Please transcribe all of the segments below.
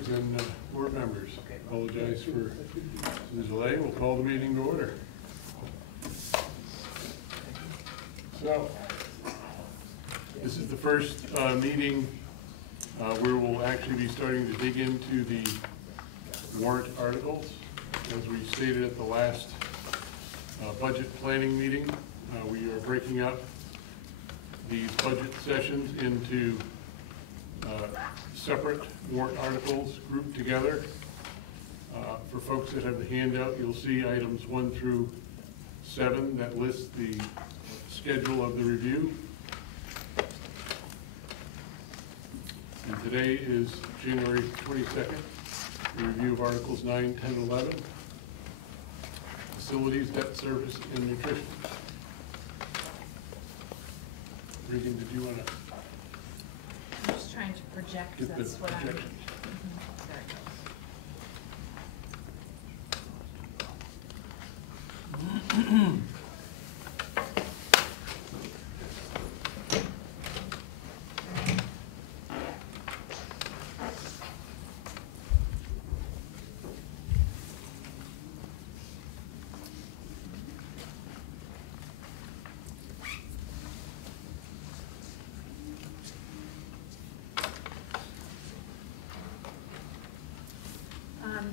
members and board members. Apologize for the delay. We'll call the meeting to order. So, this is the first meeting where we'll actually be starting to dig into the warrant articles. As we stated at the last budget planning meeting, we are breaking up these budget sessions into separate warrant articles grouped together. For folks that have the handout, you'll see items 1 through 7 that list the schedule of the review. And today is January 22nd, the review of Articles 9, 10, 11, Facilities, Debt Service, and Nutrition. Regan, did you want to? I'm just trying to project. Get That's the what projection. There it goes.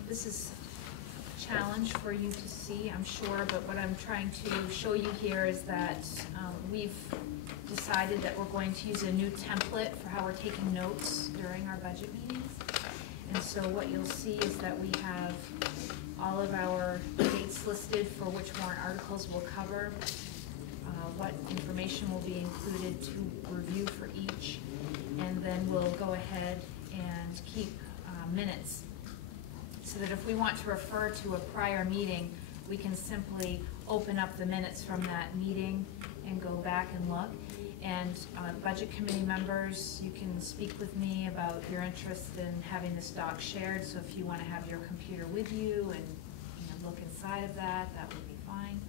This is a challenge for you to see, I'm sure, but what I'm trying to show you here is that we've decided that we're going to use a new template for how we're taking notes during our budget meetings. And so what you'll see is that we have all of our dates listed for which warrant articles we'll cover, what information will be included to review for each, and then we'll go ahead and keep minutes, so that if we want to refer to a prior meeting, we can simply open up the minutes from that meeting and go back and look. And budget committee members, you can speak with me about your interest in having this doc shared. So if you want to have your computer with you and look inside of that, that would be fine.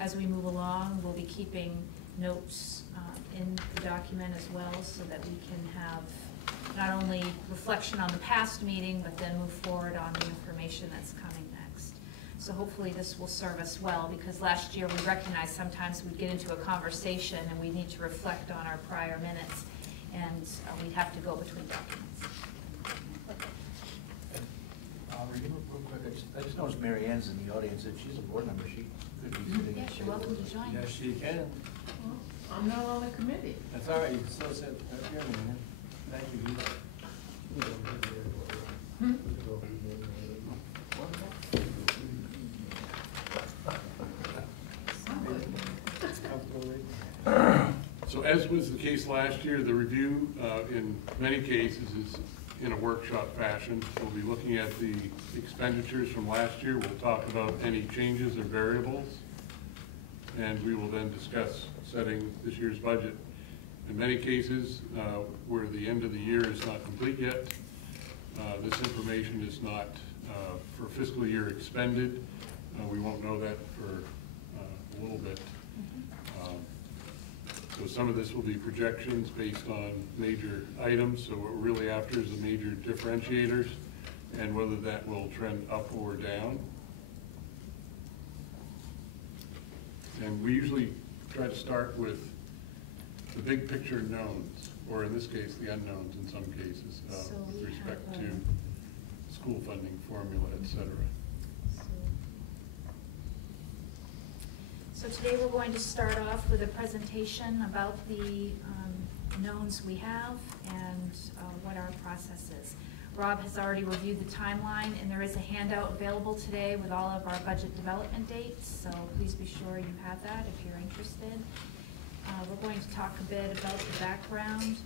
As we move along, we'll be keeping notes in the document as well, so that we can have not only reflection on the past meeting, but then move forward on the information that's coming next. So hopefully this will serve us well, because last year we recognized sometimes we'd get into a conversation and we need to reflect on our prior minutes, and we'd have to go between documents. Real quick, I just noticed Mary Ann's in the audience. If she's a board member, she could be sitting. Yes, you're welcome to join. Yes, she can. Well, I'm not on the committee. That's all right. You can still sit right here, man. Thank you. So as was the case last year, the review in many cases is in a workshop fashion. We'll be looking at the expenditures from last year. We'll talk about any changes or variables, and we will then discuss setting this year's budget. In many cases, where the end of the year is not complete yet, this information is not for fiscal year expended. We won't know that for a little bit. So some of this will be projections based on major items. So what we're really after is the major differentiators and whether that will trend up or down. And we usually try to start with the big picture knowns, or in this case, the unknowns in some cases, with respect to school funding formula, etc. So today we're going to start off with a presentation about the knowns we have and what our process is. Rob has already reviewed the timeline, and there is a handout available today with all of our budget development dates, so please be sure you have that if you're interested. We're going to talk a bit about the background.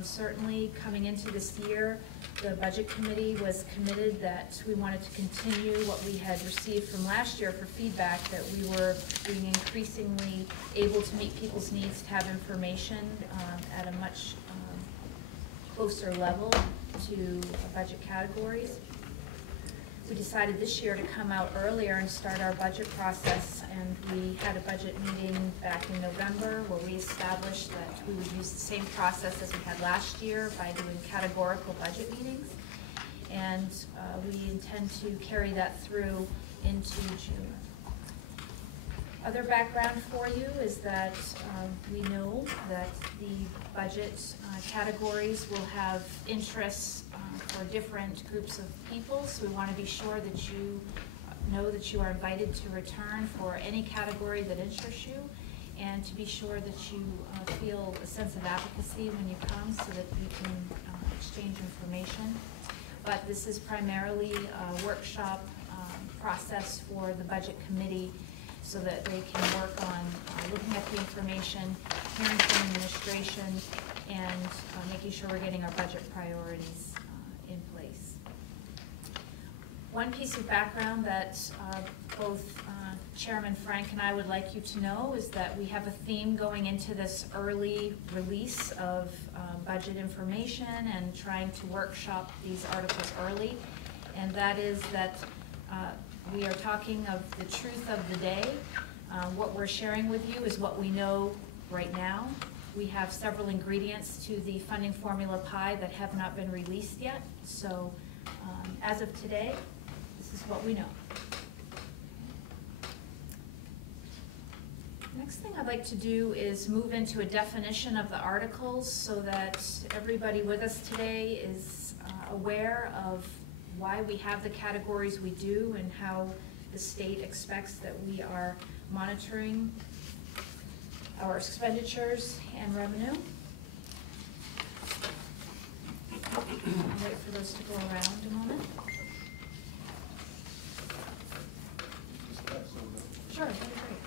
Certainly coming into this year, the budget committee was committed that we wanted to continue what we had received from last year for feedback, that we were being increasingly able to meet people's needs to have information at a much closer level to budget categories. We decided this year to come out earlier and start our budget process, and we had a budget meeting back in November where we established that we would use the same process as we had last year by doing categorical budget meetings. and we intend to carry that through into June. Other background for you is that we know that the budget categories will have interests for different groups of people, so we want to be sure that you know that you are invited to return for any category that interests you, and to be sure that you feel a sense of advocacy when you come so that we can exchange information. But this is primarily a workshop process for the budget committee so that they can work on looking at the information, hearing from administration, and making sure we're getting our budget priorities in place. One piece of background that both Chairman Frank and I would like you to know is that we have a theme going into this early release of budget information and trying to workshop these articles early, and that is that we are talking of the truth of the day. What we're sharing with you is what we know right now. We have several ingredients to the funding formula pie that have not been released yet, so as of today, this is what we know. Next thing I'd like to do is move into a definition of the articles so that everybody with us today is aware of why we have the categories we do and how the state expects that we are monitoring our expenditures and revenue. I'll wait for those to go around a moment. Sure, that'd be great.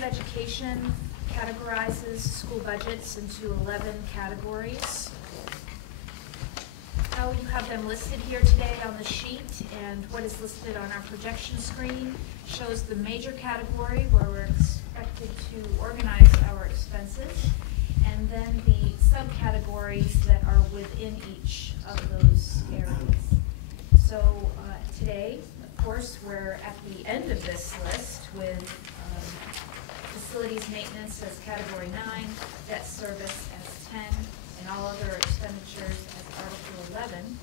Education categorizes school budgets into 11 categories. How you have them listed here today on the sheet and what is listed on our projection screen shows the major category where we're expected to organize our expenses, and then the subcategories that are within each of those areas. So today, of course, we're at the end of this list with facilities maintenance as category 9, debt service as 10, and all other expenditures as article 11.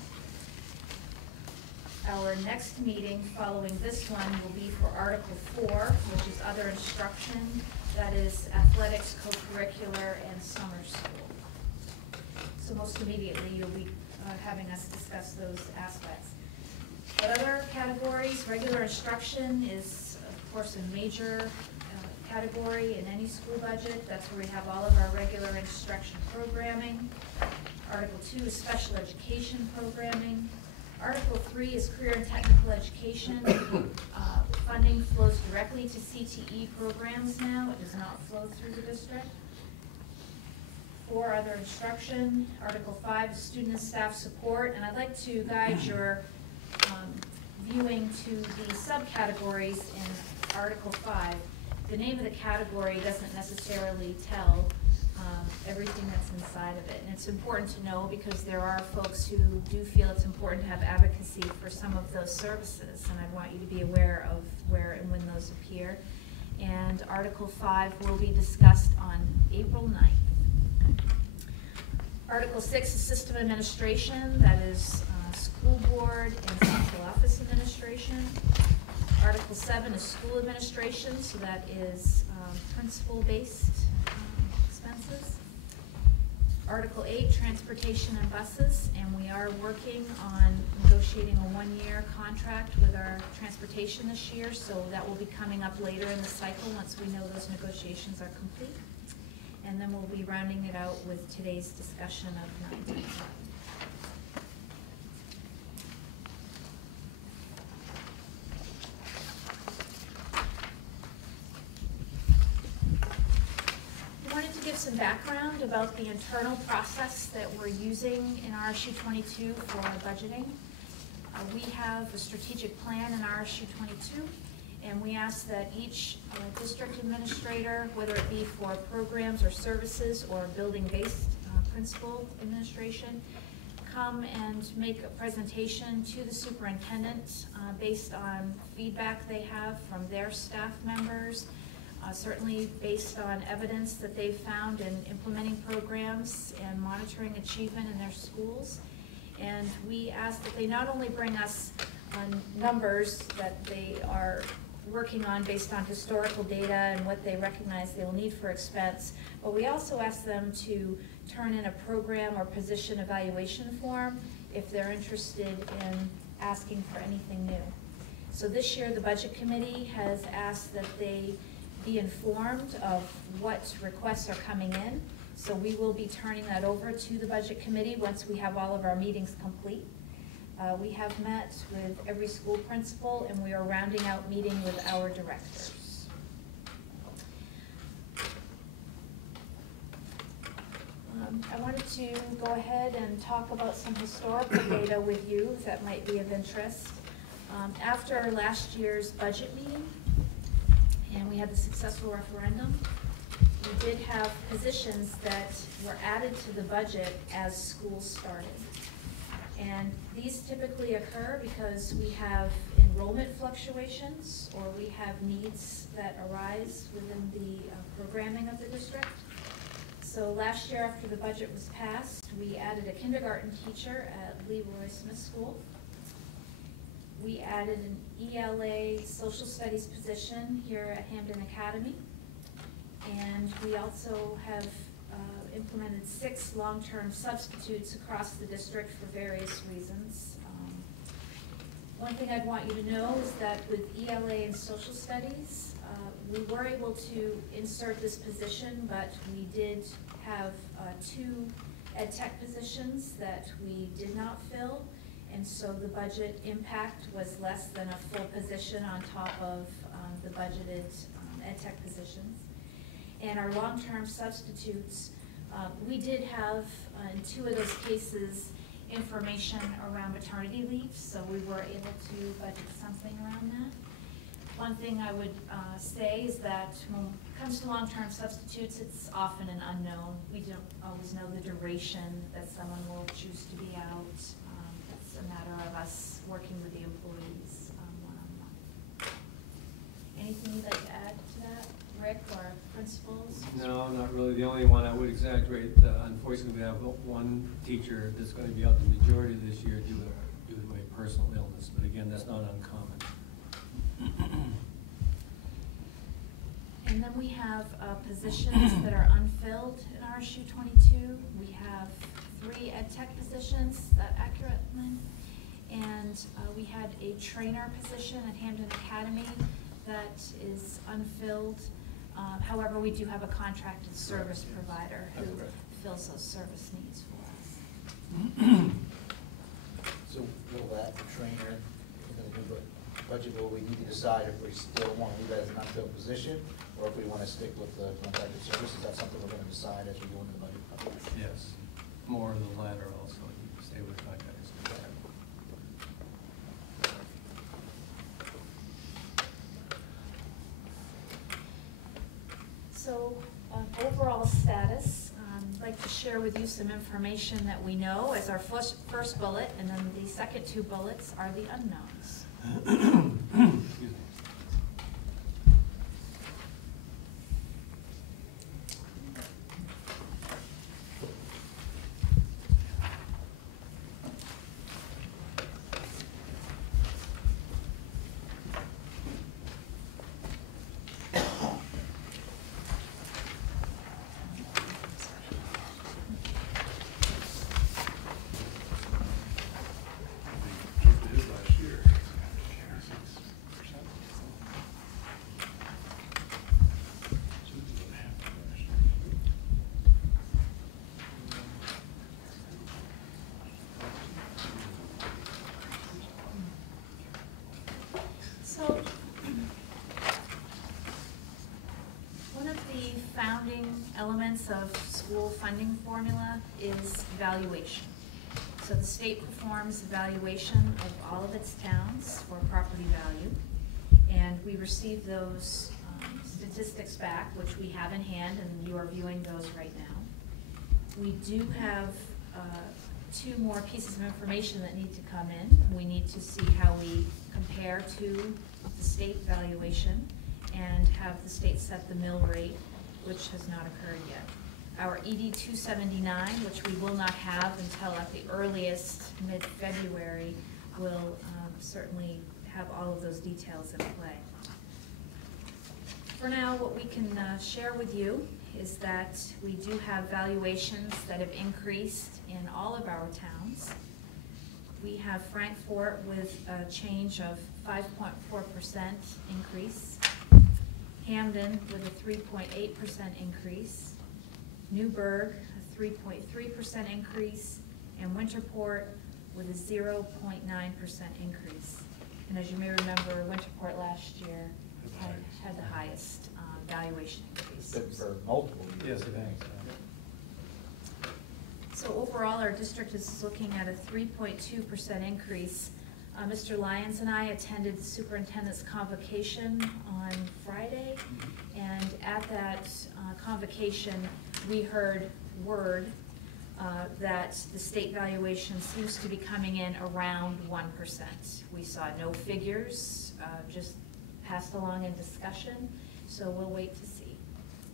Our next meeting following this one will be for article 4, which is other instruction, that is athletics, co-curricular, and summer school. So most immediately you'll be having us discuss those aspects. But other categories, regular instruction is of course a major category in any school budget. That's where we have all of our regular instruction programming. Article 2 is special education programming. Article 3 is career and technical education. Funding flows directly to CTE programs now. It does not flow through the district. 4, other instruction. Article 5 is student and staff support. And I'd like to guide your viewing to the subcategories in Article 5. The name of the category doesn't necessarily tell everything that's inside of it. And it's important to know because there are folks who do feel it's important to have advocacy for some of those services, and I want you to be aware of where and when those appear. And Article 5 will be discussed on April 9th. Article 6 is system administration, that is school board and central office administration. Article 7 is school administration, so that is principal-based expenses. Article 8, transportation and buses, and we are working on negotiating a 1-year contract with our transportation this year, so that will be coming up later in the cycle once we know those negotiations are complete. And then we'll be rounding it out with today's discussion of 9.5. some background about the internal process that we're using in RSU 22 for budgeting. We have a strategic plan in RSU 22, and we ask that each district administrator, whether it be for programs or services or building-based principal administration, come and make a presentation to the superintendent based on feedback they have from their staff members, certainly based on evidence that they've found in implementing programs and monitoring achievement in their schools. And we ask that they not only bring us numbers that they are working on based on historical data and what they recognize they will need for expense, but we also ask them to turn in a program or position evaluation form if they're interested in asking for anything new. So this year the Budget Committee has asked that they be informed of what requests are coming in. So we will be turning that over to the Budget Committee once we have all of our meetings complete. We have met with every school principal, and we are rounding out meeting with our directors. I wanted to go ahead and talk about some historical data with you that might be of interest. After last year's budget meeting, and we had the successful referendum, we did have positions that were added to the budget as schools started. And these typically occur because we have enrollment fluctuations or we have needs that arise within the programming of the district. So last year after the budget was passed, we added a kindergarten teacher at Leroy Smith School. We added an ELA social studies position here at Hampden Academy. And we also have implemented 6 long-term substitutes across the district for various reasons. One thing I'd want you to know is that with ELA and social studies, we were able to insert this position, but we did have 2 ed tech positions that we did not fill, and so the budget impact was less than a full position on top of the budgeted ed tech positions. And our long-term substitutes, we did have, in 2 of those cases, information around maternity leave, so we were able to budget something around that. One thing I would say is that when it comes to long-term substitutes, it's often an unknown. We don't always know the duration that someone will choose to be out. It's a matter of us working with the employees one-on-one. Anything you'd like to add to that, Rick, or principals? No, not really. The only one I would exaggerate, unfortunately, we have one teacher that's going to be out the majority of this year due to a personal illness, but again, that's not uncommon. And then we have positions that are unfilled in RSU 22. We have 3 ed tech positions, is that accurate, Lynn? And we had a trainer position at Hampden Academy that is unfilled. However, we do have a contracted service provider who fills those service needs for us. So will that trainer, in the new budget, will we need to decide if we still want to leave that as an unfilled position, or if we want to stick with the contracted service? Is that something we're going to decide as we go into the budget process? Yes, more of the latter also. You stay with contractors. So overall status, I'd like to share with you some information that we know as our first bullet, and then the second 2 bullets are the unknowns. Excuse me. founding elements of school funding formula is valuation. So the state performs evaluation of all of its towns for property value, and we receive those statistics back, which we have in hand, and you are viewing those right now. We do have two more pieces of information that need to come in. We need to see how we compare to the state valuation and have the state set the mill rate, which has not occurred yet. Our ED 279, which we will not have until at the earliest mid-February, will certainly have all of those details in play. For now, what we can share with you is that we do have valuations that have increased in all of our towns. We have Frankfort with a change of 5.4% increase, Hampden with a 3.8% increase, Newburgh a 3.3% increase, and Winterport with a 0.9% increase. And as you may remember, Winterport last year had the highest valuation increase. Good for multiple years. Yes, it has. So overall, our district is looking at a 3.2% increase. Mr. Lyons and I attended the superintendent's convocation on Friday, and at that convocation, we heard word that the state valuation seems to be coming in around 1%. We saw no figures, just passed along in discussion, so we'll wait to see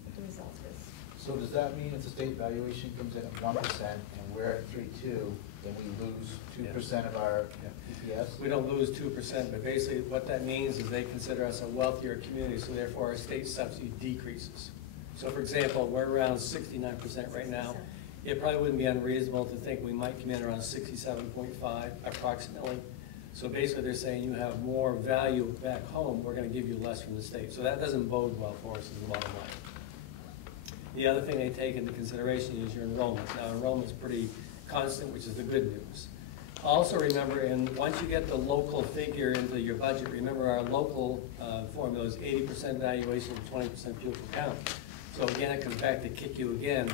what the result is. So does that mean if the state valuation comes in at 1% and we're at 3.2, then we lose 2% of our EPS? We don't lose 2%, but basically what that means is they consider us a wealthier community, so therefore our state subsidy decreases. So for example, we're around 69% right now. It probably wouldn't be unreasonable to think we might come in around 67.5 approximately. So basically they're saying you have more value back home, we're going to give you less from the state. So that doesn't bode well for us in the bottom line. The other thing they take into consideration is your enrollment. Now enrollment's pretty constant, which is the good news. Also remember, once you get the local figure into your budget, remember our local formula is 80% valuation and 20% pupil count. So again, it comes back to kick you again.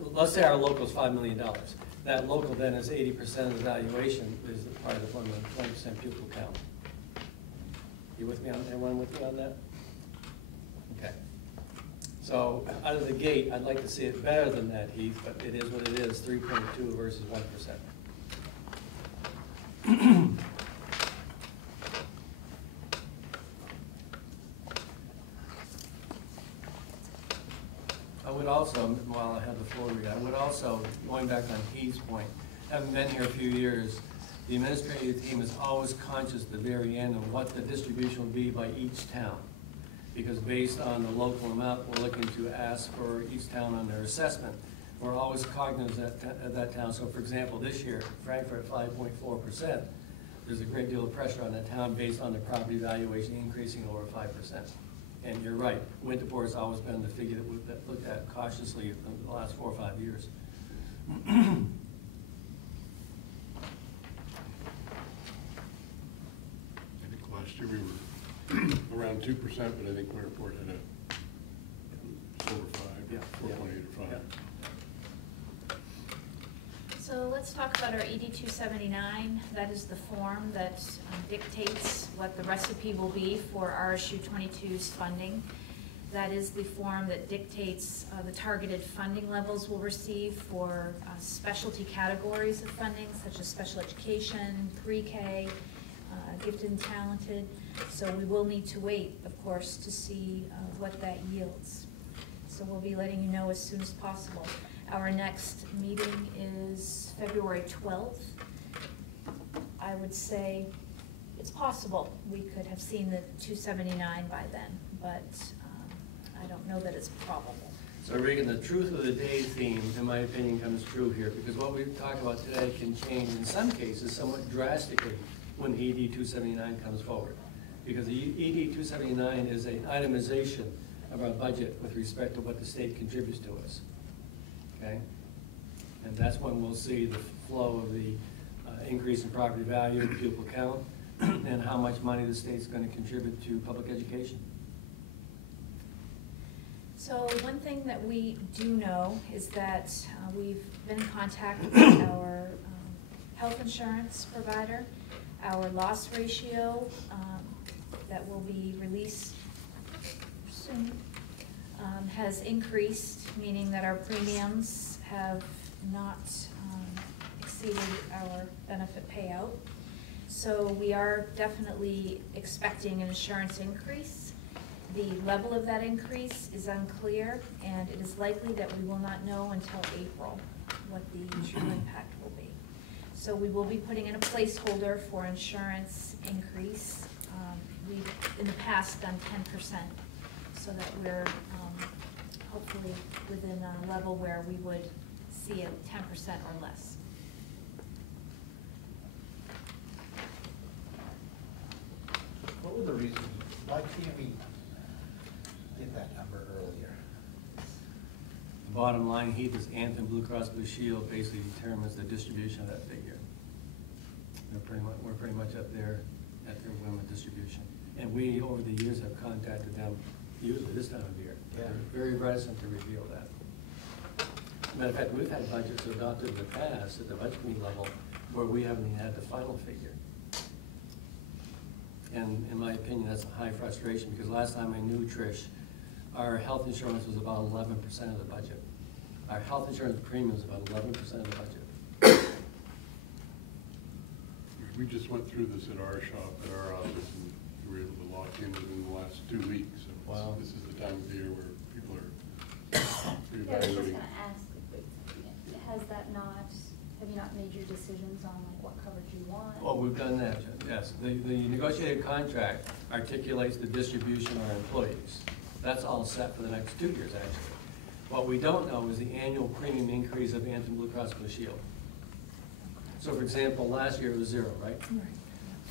Let's say our local is $5 million. That local then is 80% of the valuation is part of the formula, 20% pupil count. You with me on, everyone with me on that? Okay. So out of the gate, I'd like to see it better than that, Heath, but it is what it is, 3.2 versus 1%. I would also, while I have the floor, I would also, going back on Heath's point, having been here a few years, the administrative team is always conscious at the very end of what the distribution will be by each town. Because based on the local amount we're looking to ask for each town on their assessment, we're always cognizant of that town. So for example, this year, Frankfurt at 5.4%, there's a great deal of pressure on that town based on the property valuation increasing over 5%. And you're right, Winterport has always been the figure that we've looked at cautiously in the last 4 or 5 years. I think last year we were around 2%, but I think Winterport had a over 5, 4.8 or 5. Yeah. So let's talk about our ED 279. That is the form that dictates what the recipe will be for RSU 22's funding. That is the form that dictates the targeted funding levels we'll receive for specialty categories of funding, such as special education, pre-K, gifted and talented. So we will need to wait, of course, to see what that yields. So we'll be letting you know as soon as possible. Our next meeting is February 12th. I would say it's possible we could have seen the 279 by then, but I don't know that it's probable. So Regan, the truth of the day theme, in my opinion, comes true here, because what we've talked about today can change in some cases somewhat drastically when ED 279 comes forward. Because the ED 279 is an itemization of our budget with respect to what the state contributes to us. Okay? And that's when we'll see the flow of the increase in property value, pupil count, and how much money the state's going to contribute to public education. So one thing that we do know is that we've been in contact with our health insurance provider. Our loss ratio that will be released soon has increased, meaning that our premiums have not exceeded our benefit payout. So we are definitely expecting an insurance increase. The level of that increase is unclear, and it is likely that we will not know until April what the true impact will be. So we will be putting in a placeholder for insurance increase. We've in the past done 10%, so that we're hopefully within a level where we would see it 10% or less. What were the reasons, why can't we get that number earlier? The bottom line, Heath, is Anthem Blue Cross Blue Shield basically determines the distribution of that figure. We're pretty much at their whim of distribution. And we, over the years, have contacted them, usually this time of year. Yeah. They're very reticent to reveal that. Matter of fact, we've had budgets adopted in the past at the budget committee level where we haven't even had the final figure. And in my opinion, that's a high frustration, because last time I knew Trish, our health insurance was about 11% of the budget. Our health insurance premium is about 11% of the budget. We just went through this at our shop, at our office, and we were able to lock in within the last 2 weeks. So Wow. this is the time of the year where people are Yeah, I was just reevaluating. gonna ask, have you not made your decisions on like what coverage you want? Oh, we've done that, yes. The negotiated contract articulates the distribution of our employees. That's all set for the next 2 years, actually. What we don't know is the annual premium increase of Anthem Blue Cross Blue Shield. So for example, last year it was 0, right?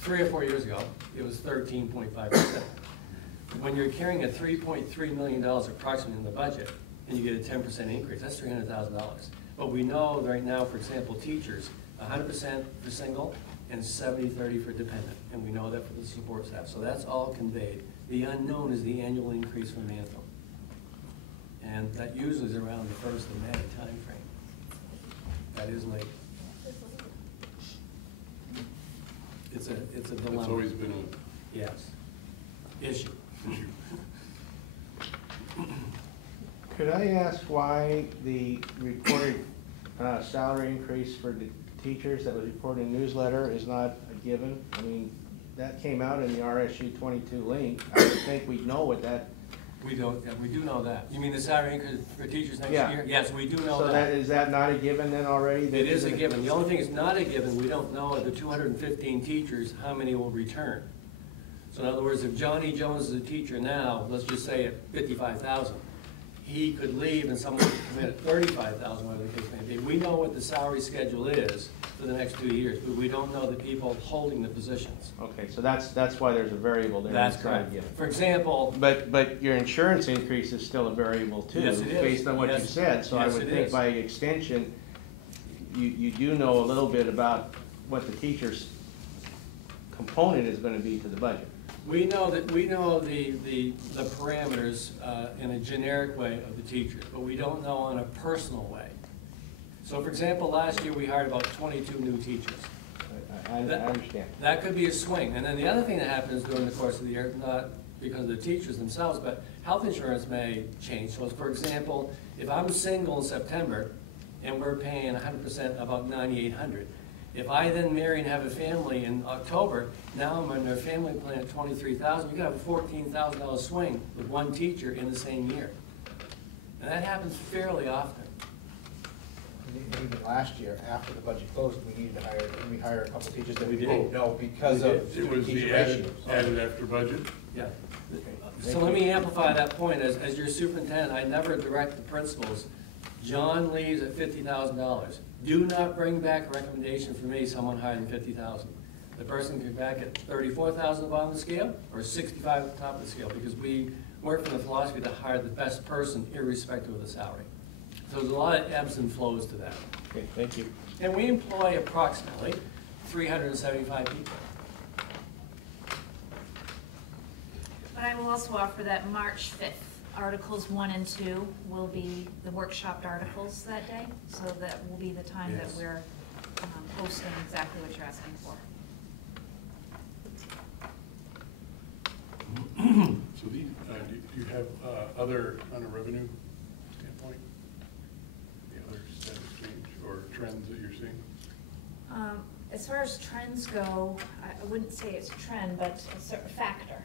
3 or 4 years ago, it was 13.5%. When you're carrying a $3.3 million approximately in the budget, and you get a 10% increase, that's $300,000. But we know right now, for example, teachers, 100% for single and 70-30 for dependent. And we know that for the support staff. So that's all conveyed. The unknown is the annual increase from Anthem. And that usually is around the 1st of May timeframe. That is late. It's a dilemma. It's always been a Yes. Issue. Could I ask why the reported salary increase for the teachers that was reported in the newsletter is not a given? I mean, that came out in the RSU 22 link. I would think we'd know what that. We don't, yeah, we do know that. You mean the salary increase for teachers next Yeah. year? Yes, we do know So that. is that not a given then already? It is a given. The only thing that's not a given, we don't know of the 215 teachers, how many will return. So in other words, if Johnny Jones is a teacher now, let's just say at 55,000, he could leave and someone could come in at 35,000, whatever the case may be. We know what the salary schedule is for the next 2 years, but we don't know the people holding the positions. Okay, so that's why there's a variable there. That's It's not a correct. given. For example, But your insurance increase is still a variable too. Yes, it is. Based on what you Yes. said, so I Yes, would it think is. by extension, you do know a little bit about what the teacher's component is gonna be to the budget. we know the parameters in a generic way of the teachers, but we don't know in a personal way. So for example, last year we hired about 22 new teachers. I understand. That could be a swing. And then the other thing that happens during the course of the year, not because of the teachers themselves, but health insurance may change. So for example, if I'm single in September and we're paying 100% about $9,800, if I then marry and have a family in October, now I'm under a family plan at $23,000, you could have a $14,000 swing with one teacher in the same year. And that happens fairly often. And even last year, after the budget closed, we needed to hire a couple teachers that We we did. didn't know because We of It was teacher the ratios. added after budget. Yeah. So let me amplify that point. As your superintendent, I never direct the principals. John leaves at $50,000. Do not bring back a recommendation for me, someone higher than $50,000. The person can be back at $34,000 at the bottom of the scale or $65,000 at the top of the scale, because we work from the philosophy to hire the best person irrespective of the salary. So there's a lot of ebbs and flows to that. Okay, thank you. And we employ approximately 375 people. But I will also offer that March 5th Articles 1 and 2 will be the workshopped articles that day, so that will be the time that Yes. we're posting exactly what you're asking for. So these, do you have other, on a revenue standpoint, the other status change or trends that you're seeing? As far as trends go, I wouldn't say it's a trend, but a certain factor.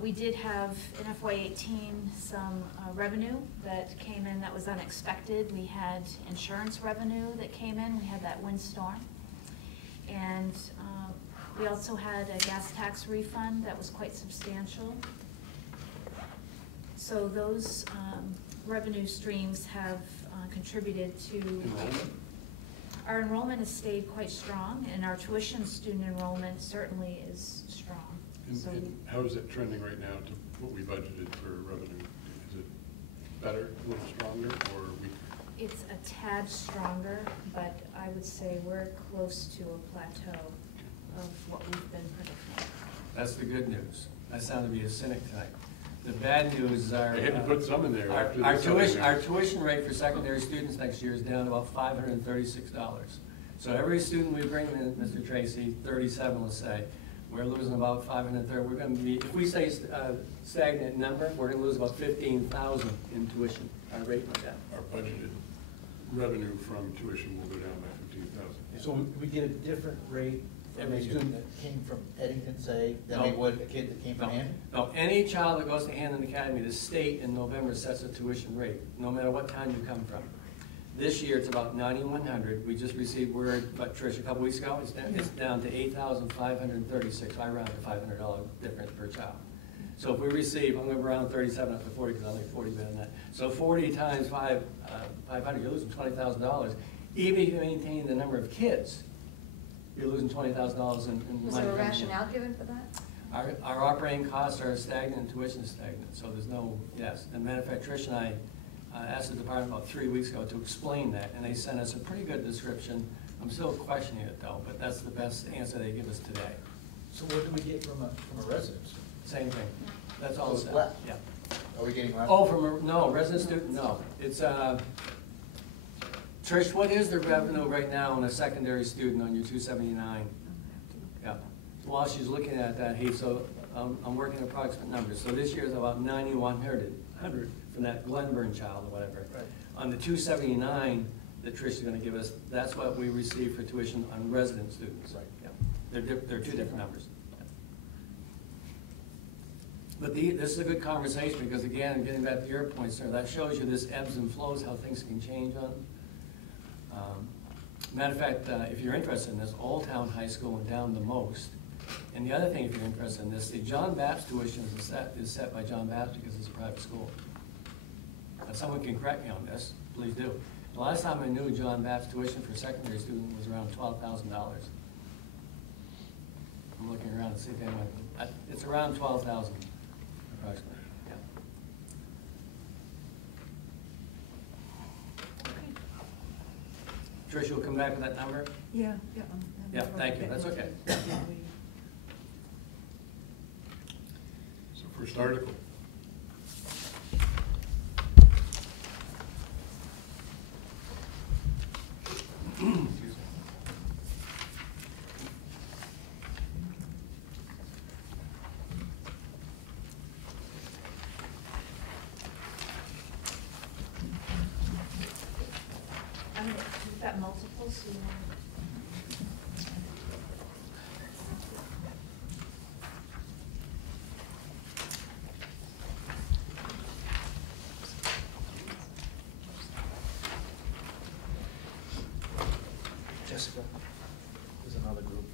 We did have in FY18 some revenue that came in that was unexpected. We had insurance revenue that came in. We had that windstorm. And we also had a gas tax refund that was quite substantial. So those revenue streams have contributed to. Enrollment? Our enrollment has stayed quite strong, and our tuition student enrollment certainly is strong. So And how is it trending right now to what we budgeted for revenue? Is it better, a little stronger, or we? it's a tad stronger, but I would say we're close to a plateau of what we've been predicting. That's the good news. I sound to be a cynic tonight. The bad news is our. I had to put some in there after Our the tuition, summer. our tuition rate for secondary students next year is down to about $536. So every student we bring in, Mr. Tracy, 37, let's say, we're losing about 530. We're gonna be, if we say stagnant number, we're gonna lose about 15,000 in tuition, our rate like that. Our budgeted revenue from tuition will go down by 15,000. So we get a different rate from Every a year. student that came from Eddington, say, than they No. would a kid that came from Hampden? No, any child that goes to Hampden Academy, the state in November sets a tuition rate, no matter what town you come from. This year, it's about 9,100. We just received word, but Trish, a couple weeks ago, it's down to 8,536. I round to $500 difference per child. So if we receive, I'm gonna round 37 up to 40, because I like 40 better than that. So 40 times 500, you're losing $20,000. Even if you maintain the number of kids, you're losing $20,000 in Was money. there a coming in. rationale given for that? Our operating costs are stagnant, tuition is stagnant, so there's no, yes. And matter of fact, Trish and I asked the department about 3 weeks ago to explain that, and they sent us a pretty good description. I'm still questioning it though, but that's the best answer they give us today. So what do we get from a residence? Same thing, that's all So it's set, flat? yeah. Are we getting less? Oh, no, resident student, no. It's, Trish, what is the revenue right now on a secondary student on your 279? Yeah, while she's looking at that, hey, so I'm working approximate numbers. So this year is about 9,100 from that Glenburn child or whatever. Right. On the 279 that Trish is gonna give us, that's what we receive for tuition on resident students. Right. Yeah, they're two different numbers. Yeah. But this is a good conversation, because again, getting back to your point, sir, that shows you this ebbs and flows, how things can change on. Matter of fact, if you're interested in this, Old Town High School went down the most. And the other thing, if you're interested in this, the John Baptist tuition is set by John Baptist because it's a private school. If someone can correct me on this, please do. The last time I knew, John Baptist tuition for a secondary student was around $12,000. I'm looking around to see if anyone, it's around 12,000 approximately, yeah. Trish, you'll come back with that number? Yeah. Yeah, thank you, that's okay. So first article. Excuse me. We've got multiples, so you want. Jessica, there's another group.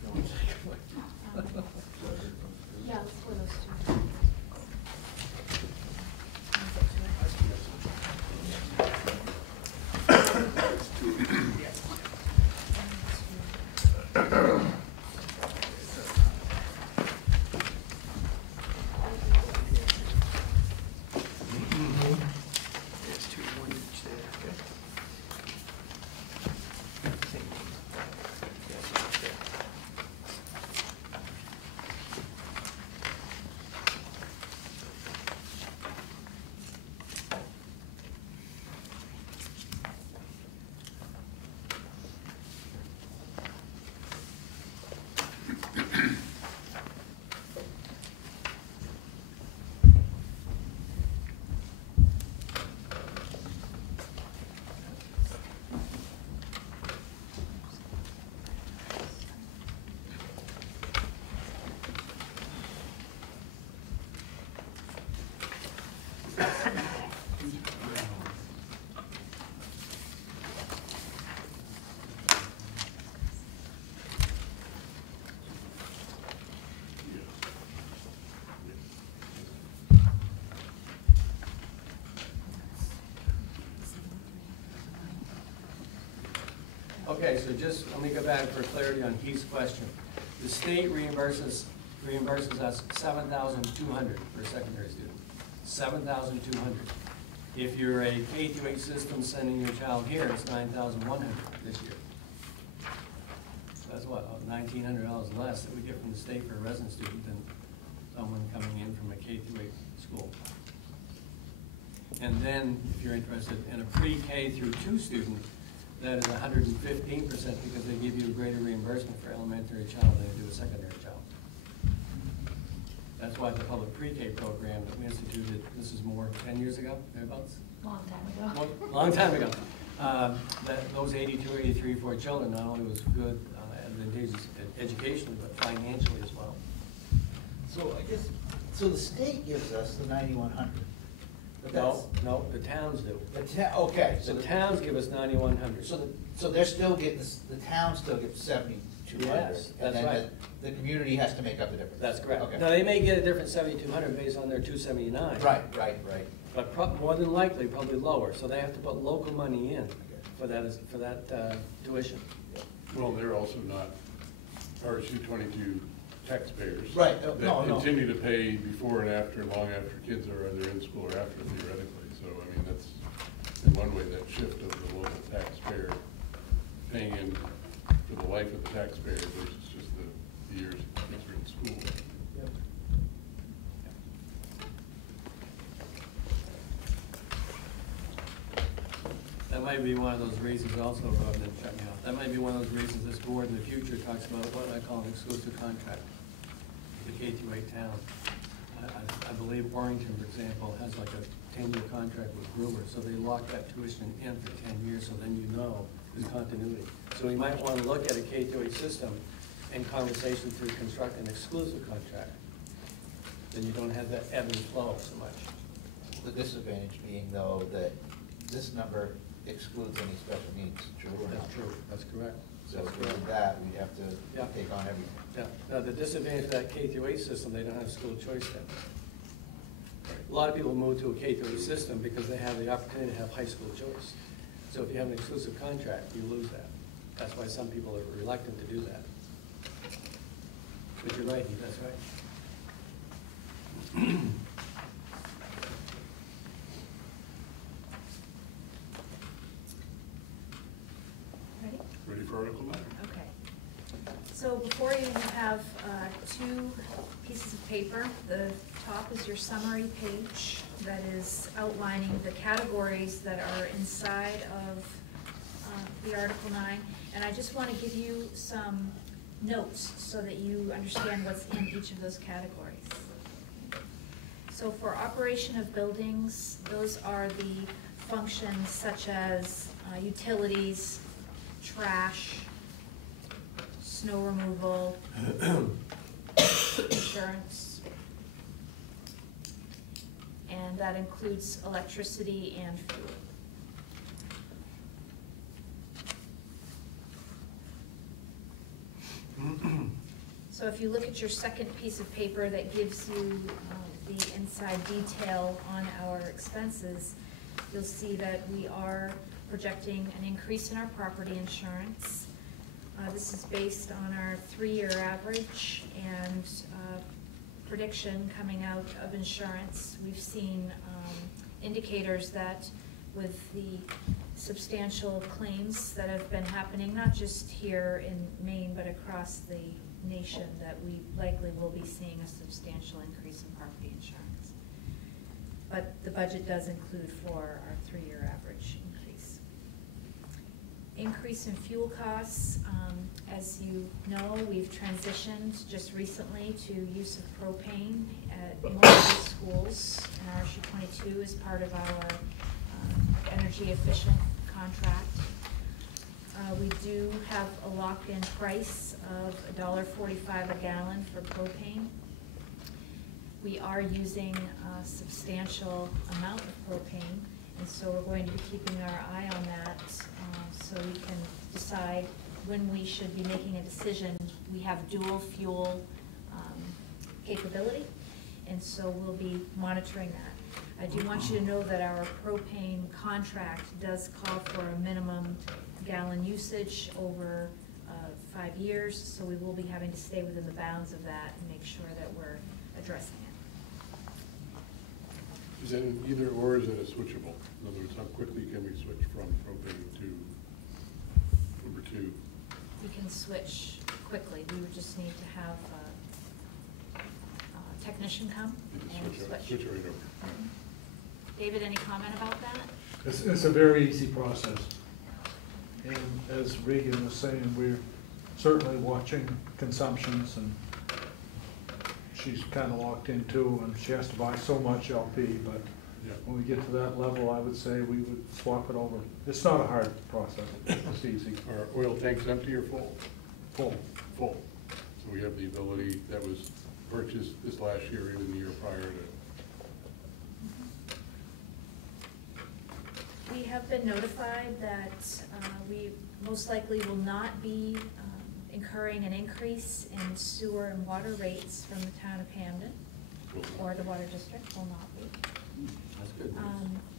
Yeah, let's go those two. Okay, so just let me go back for clarity on Heath's question. The state reimburses us $7,200 for a secondary student. $7,200. If you're a K through 8 system sending your child here, it's $9,100 this year. So that's what, $1,900 less that we get from the state for a resident student than someone coming in from a K through 8 school. And then, if you're interested in a pre-K through 2 student, that is 115% because they give you a greater reimbursement for elementary child than they do a secondary child. That's why the public pre-K program that we instituted, this is more 10 years ago, thereabouts? Long time ago. Long time ago. That those 82, 83, 4 children not only was good, advantageous educationally, but financially as well. So I guess, so the state gives us the 9,100. But that's, No, the towns do. okay, so The towns give us 9,100. so they're still getting, the town still gets 7,200. Yes, that's And right. then the community has to make up the difference. That's correct. Okay. Now, they may get a different 7,200 based on their 279. Right. But more than likely, probably lower, so they have to put local money in for that tuition. Well, they're also not RSU 22 taxpayers. Right, That no. continue to pay before and after, long after kids are either in school or after theoretically. So, I mean, that's in one way that shift of the local taxpayer paying in for the life of the taxpayer versus just the years kids are in school. That might be one of those reasons also, Rob, and check me out. That might be one of those reasons this board in the future talks about what I call an exclusive contract, the K through 8 town. I believe Warrington, for example, has like a 10-year contract with Brewer, so they lock that tuition in for 10 years, so then you know there's continuity. So we might want to look at a K through 8 system in conversation to construct an exclusive contract. Then you don't have that ebb and flow so much. The disadvantage being though that this number excludes any special needs, true or not? That's true, that's correct. So if we did that, we'd have to Yeah. take on everything. Yeah, now the disadvantage of that K through 8 system, they don't have school choice then. A lot of people move to a K through 8 system because they have the opportunity to have high school choice. So if you have an exclusive contract, you lose that. That's why some people are reluctant to do that. But you're right, Heath, that's right. Ready? Ready for Article 9? Okay. So before you have 2 pieces of paper. The top is your summary page that is outlining the categories that are inside of the Article 9. And I just want to give you some notes so that you understand what's in each of those categories. So for operation of buildings, those are the functions such as utilities, trash, snow removal, insurance, and that includes electricity and fuel. So if you look at your second piece of paper that gives you the inside detail on our expenses, you'll see that we are projecting an increase in our property insurance. This is based on our 3-year average and prediction coming out of insurance. We've seen indicators that with the substantial claims that have been happening, not just here in Maine, but across the nation, that we likely will be seeing a substantial increase in property insurance. But the budget does include for our 3-year average increase. Increase in fuel costs, as you know, we've transitioned just recently to use of propane at most of the schools, and RSU 22 is part of our energy efficient contract. We do have a locked-in price of $1.45 a gallon for propane. We are using a substantial amount of propane, and so we're going to be keeping our eye on that so we can decide when we should be making a decision. We have dual fuel capability, and so we'll be monitoring that. I do want you to know that our propane contract does call for a minimum gallon usage over 5 years, so we will be having to stay within the bounds of that and make sure that we're addressing it. Is that an either or, is it a switchable? In other words, how quickly can we switch from propane to number 2? We can switch quickly. We would just need to have a technician come and Switch right over. Mhm. David, any comment about that? It's a very easy process. And as Regan was saying, we're certainly watching consumptions, and she's kind of locked into, and she has to buy so much LP, but Yeah. when we get to that level, I would say we would swap it over. It's not a hard process, it's easy. Are oil tanks empty or full? Full. Full. So we have the ability, that was purchased this last year, or even the year prior to. We have been notified that we most likely will not be incurring an increase in sewer and water rates from the town of Hampden, or the water district will not be. That's good news.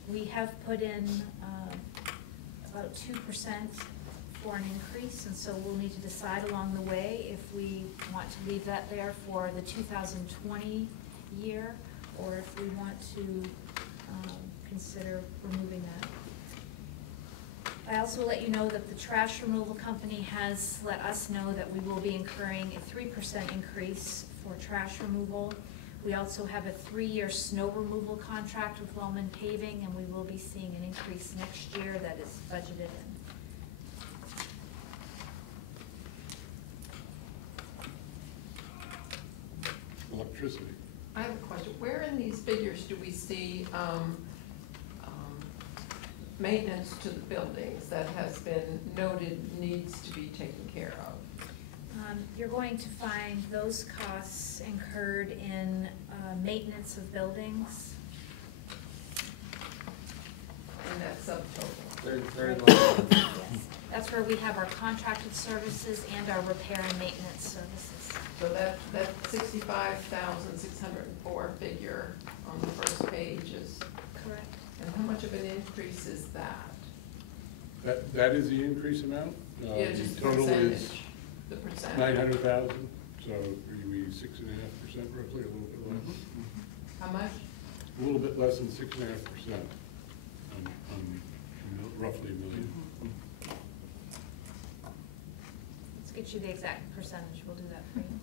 We have put in about 2% for an increase, and so we'll need to decide along the way if we want to leave that there for the 2020 year, or if we want to consider removing that. I also let you know that the trash removal company has let us know that we will be incurring a 3% increase for trash removal. We also have a 3-year snow removal contract with Wellman Paving, and we will be seeing an increase next year that is budgeted in. Electricity. I have a question. Where in these figures do we see maintenance to the buildings that has been noted needs to be taken care of? You're going to find those costs incurred in maintenance of buildings. In that subtotal? Third line. Yes. That's where we have our contracted services and our repair and maintenance services. So that 65,604 figure on the first page is, Correct. and how much of an increase is that? That is the increase amount? Yeah, just the total is percentage, the percentage. 900,000, so are we 6.5% roughly, a little bit less? How much? A little bit less than 6.5% on roughly $1 million. Let's get you the exact percentage. We'll do that for you.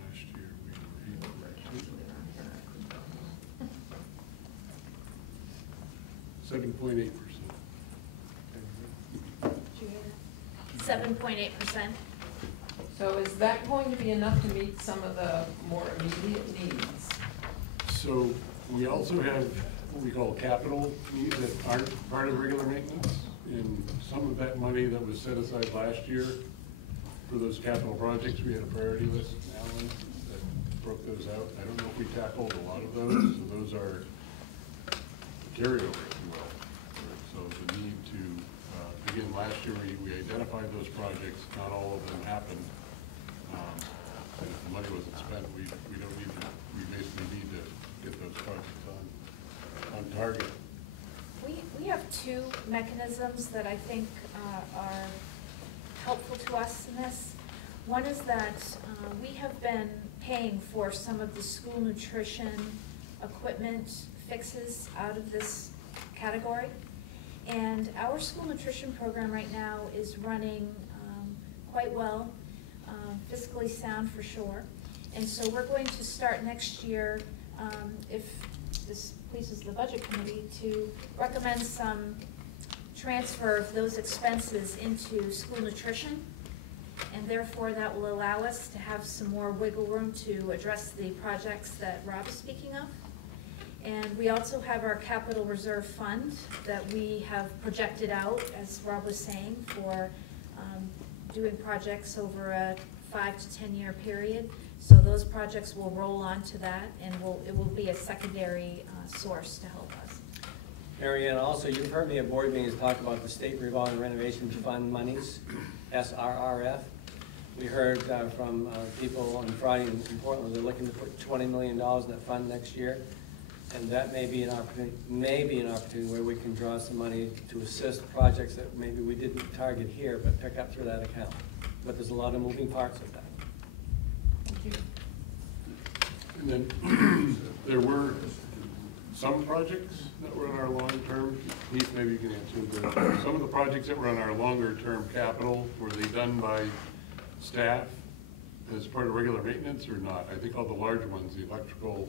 Last year, we were 7.8%. Did you hear that? 7.8%. So is that going to be enough to meet some of the more immediate needs? So we also have what we call capital needs that aren't part of regular maintenance. And some of that money that was set aside last year for those capital projects, we had a priority list, Alan, that broke those out. I don't know if we tackled a lot of those, so those are carryover, if you will. So the need to, again, last year we identified those projects, not all of them happened. And if the money wasn't spent, we don't need to, we basically need to get those projects on target. We have two mechanisms that I think are helpful to us in this. One is that we have been paying for some of the school nutrition equipment fixes out of this category. And our school nutrition program right now is running quite well, fiscally sound for sure. And so we're going to start next year, if this pleases the budget committee, to recommend some transfer of those expenses into school nutrition. And therefore, that will allow us to have some more wiggle room to address the projects that Rob is speaking of. And we also have our capital reserve fund that we have projected out, as Rob was saying, for doing projects over a 5 to 10 year period. So those projects will roll onto that, and it will be a secondary source to help us. Marianne, also, you've heard me at board meetings talk about the State Revolving Renovation Fund monies, SRRF. We heard from people on Friday in Portland, they're looking to put $20 million in that fund next year. And that may be an opportunity, where we can draw some money to assist projects that maybe we didn't target here, but pick up through that account. But there's a lot of moving parts with that. Thank you. And then there were some projects that were in our long-term, Heath, maybe you can answer, some of the projects that were on our longer-term capital, were they done by staff as part of regular maintenance or not? I think all the large ones, the electrical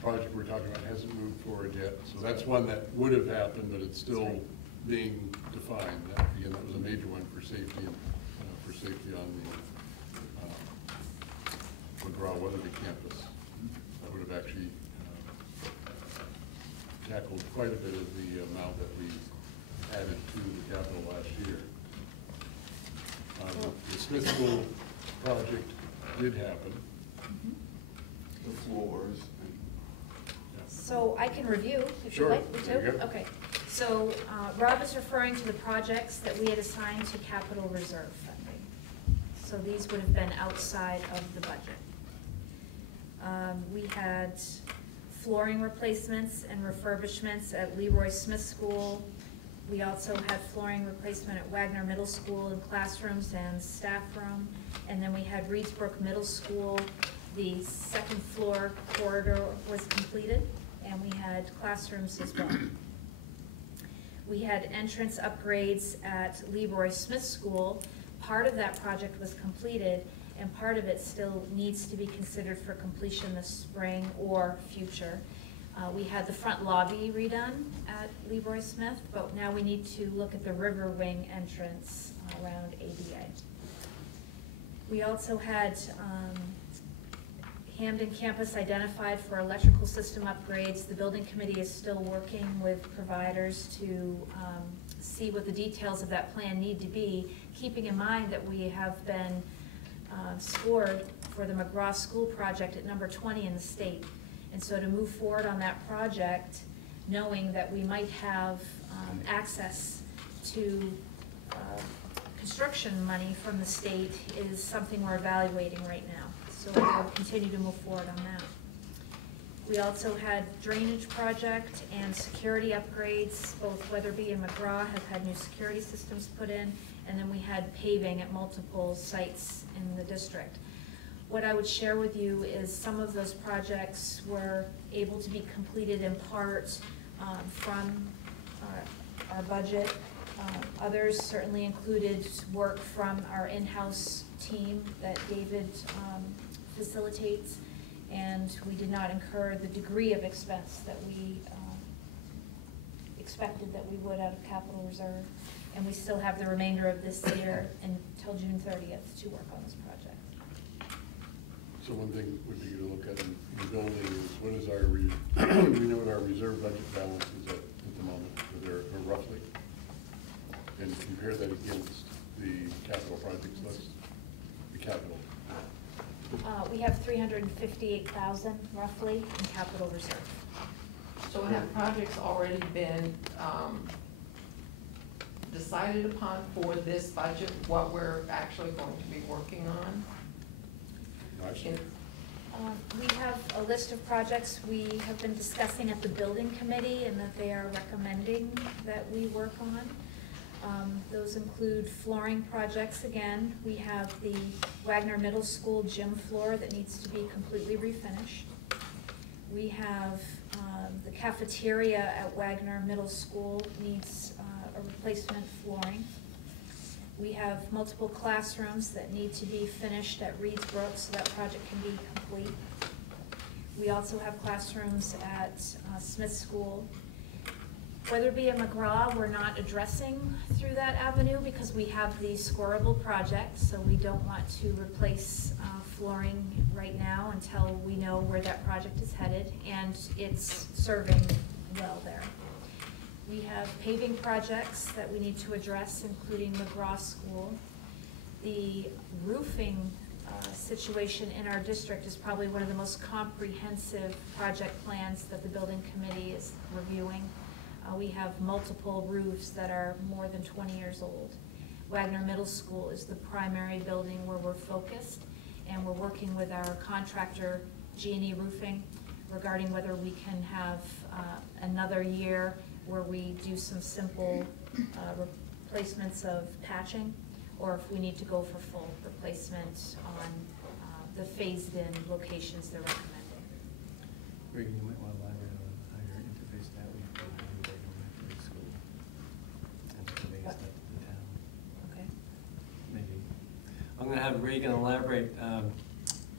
project we're talking about hasn't moved forward yet. So that's one that would have happened, but it's still being defined. Again, that was a major one for safety, on the McGraw-Weatherby campus. That would have actually tackled quite a bit of the amount that we added to the capital last year. The Smith School project did happen. The floors. So I can review, if Sure. you'd like me to. There you go. Okay, so Rob is referring to the projects that we had assigned to capital reserve funding. So these would have been outside of the budget. We had flooring replacements and refurbishments at Leroy Smith School. We also had flooring replacement at Wagner Middle School in classrooms and staff room. And then we had Reedsbrook Middle School. The second floor corridor was completed, and we had classrooms as well. We had entrance upgrades at Leroy Smith School. Part of that project was completed, and part of it still needs to be considered for completion this spring or future. We had the front lobby redone at Leroy Smith, but now we need to look at the river wing entrance around ADA. We also had Hampden campus identified for electrical system upgrades. The building committee is still working with providers to see what the details of that plan need to be, keeping in mind that we have been scored for the McGraw School project at number 20 in the state. And so to move forward on that project, knowing that we might have access to construction money from the state is something we're evaluating right now. So we'll continue to move forward on that. We also had drainage project and security upgrades. Both Weatherby and McGraw have had new security systems put in, and then we had paving at multiple sites in the district. What I would share with you is some of those projects were able to be completed in part from our budget. Others certainly included work from our in-house team that David facilitates, and we did not incur the degree of expense that we expected that we would out of capital reserve. And we still have the remainder of this year until June 30th to work on this project. So one thing would be to look at in the building is what is our, we know what our reserve budget balance is at the moment, or roughly, and compare that against the capital projects list, the capital. We have $358,000 roughly in capital reserve. So have projects already been decided upon for this budget, what we're actually going to be working on? We have a list of projects we have been discussing at the building committee and that they are recommending that we work on. Those include flooring projects again. We have the Wagner Middle School gym floor that needs to be completely refinished. We have the cafeteria at Wagner Middle School needs a replacement flooring. We have multiple classrooms that need to be finished at Reedsbrook so that project can be complete. We also have classrooms at Smith School. Weatherby and McGraw we're not addressing through that avenue because we have the scorable project, so we don't want to replace flooring right now until we know where that project is headed, and it's serving well there. We have paving projects that we need to address, including McGraw School. The roofing situation in our district is probably one of the most comprehensive project plans that the building committee is reviewing. We have multiple roofs that are more than 20 years old. Wagner Middle School is the primary building where we're focused, and we're working with our contractor, G&E Roofing, regarding whether we can have another year where we do some simple replacements of patching, or if we need to go for full replacement on the phased-in locations they're recommending. Regan, you might want to elaborate on how your interface that with the elementary school and convey that to the town. Okay. Maybe. I'm going to have Regan elaborate.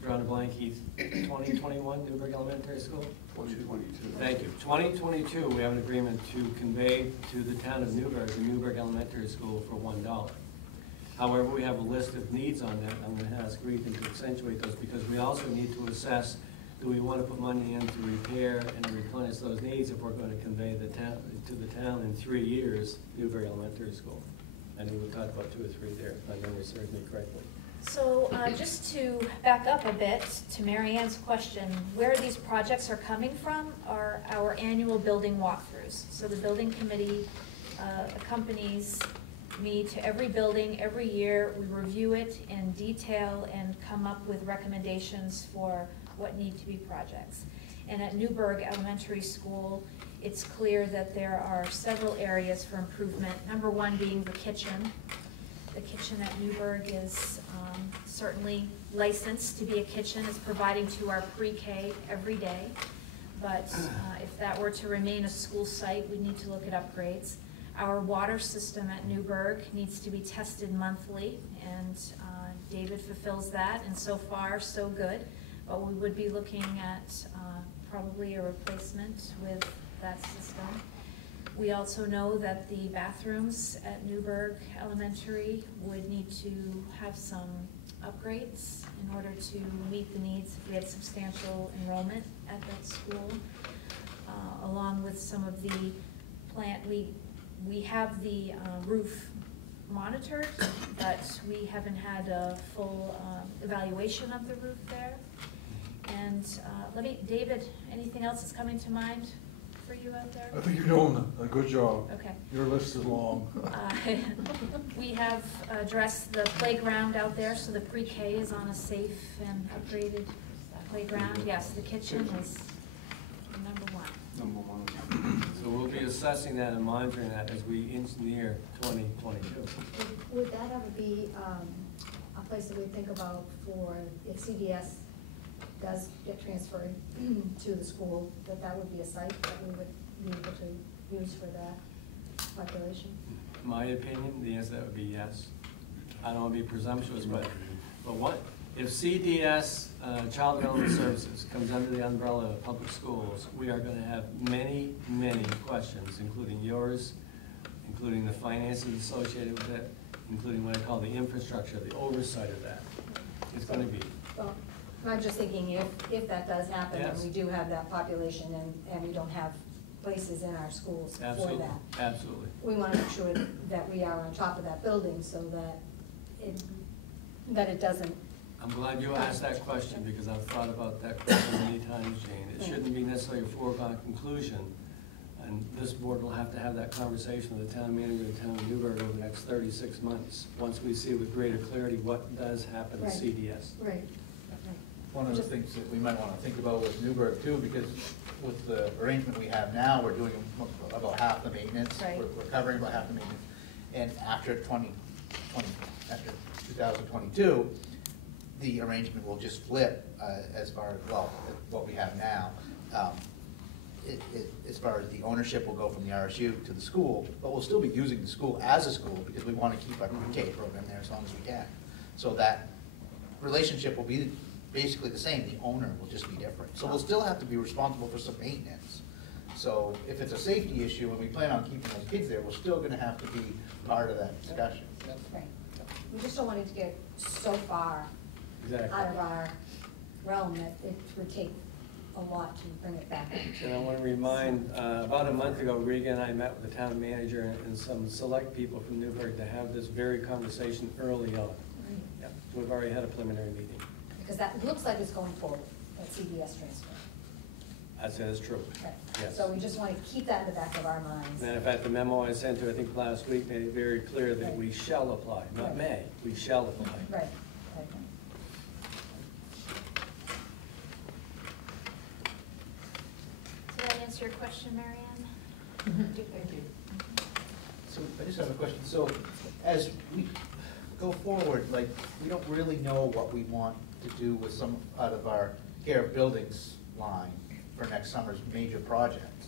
Drawing a blank, Heath, 2021 Newburgh Elementary School? 2022. Thank you. 2022, we have an agreement to convey to the town of Newburgh, the Newburgh Elementary School for $1. However, we have a list of needs on that. I'm going to ask Regan to accentuate those because we also need to assess, do we want to put money in to repair and replenish those needs if we're going to convey the town to the town in 3 years, Newburgh Elementary School? I know we talked about 2 or 3 there, if my memory serves me correctly. So just to back up a bit to Mary Ann's question, where these projects are coming from are our annual building walkthroughs. So the building committee accompanies me to every building every year. We review it in detail and come up with recommendations for what need to be projects. And at Newburgh Elementary School, it's clear that there are several areas for improvement. Number one being the kitchen. The kitchen at Newburgh is certainly licensed to be a kitchen. It's providing to our pre-K every day. But if that were to remain a school site, we need to look at upgrades. Our water system at Newburgh needs to be tested monthly, and David fulfills that, and so far, so good. But we would be looking at probably a replacement with that system. We also know that the bathrooms at Newburgh Elementary would need to have some upgrades in order to meet the needs if we had substantial enrollment at that school. Along with some of the plant, we have the roof monitored, but we haven't had a full evaluation of the roof there. And David, anything else that's coming to mind for you out there? I think you're doing a good job. Okay. Your list is long. We have addressed the playground out there, so the pre-K is on a safe and upgraded playground. Yes, the kitchen is number one. Number one. So we'll be assessing that and monitoring that as we inch near 2022. Would that ever be a place that we think about for if CDS does get transferred to the school, that would be a site that we would be able to use for that population? My opinion, the answer to that would be yes. I don't want to be presumptuous, but what, if CDS, Child Development Services, comes under the umbrella of public schools, we are going to have many, many questions, including yours, including the finances associated with it, including what I call the infrastructure, the oversight of that. It's going to be. Well, I'm just thinking if that does happen, and Yes. we do have that population and we don't have places in our schools for Absolutely, that. absolutely. We want to make sure that we are on top of that building so that it doesn't. I'm glad you asked that question because I've thought about that question many times, Jane. It shouldn't be necessarily a foregone conclusion. And this board will have to have that conversation with the town manager of the town of Newburgh over the next 36 months, once we see with greater clarity what does happen to Right. CDS. Right. One of the things that we might want to think about with Newburgh too, because with the arrangement we have now, we're doing about half the maintenance. Right. We're covering about half the maintenance. And after 2022, the arrangement will just flip as far as, well, what we have now. As far as the ownership will go from the RSU to the school, but we'll still be using the school as a school because we want to keep our pre-K program there as long as we can. So that relationship will be basically the same, the owner will just be different. So we'll still have to be responsible for some maintenance. So if it's a safety issue and we plan on keeping those kids there, we're still gonna have to be part of that discussion. Right. We just don't want it to get so far Exactly. out of our realm that it would take a lot to bring it back. And I want to remind, about a month ago, Regan and I met with the town manager and some select people from Newburgh to have this very conversation early on. Yeah, so we've already had a preliminary meeting. Because that looks like it's going forward, that CDS transfer. That is true. Okay. Yes. So we just want to keep that in the back of our minds. Matter of fact, the memo I sent to, I think last week, made it very clear that we shall apply, not Right. may, we shall apply. Right, okay. Did that answer your question, Mary Ann? Thank you. So I just have a question. So as we go forward, like, we don't really know what we want to do with some out of our care of buildings line for next summer's major projects,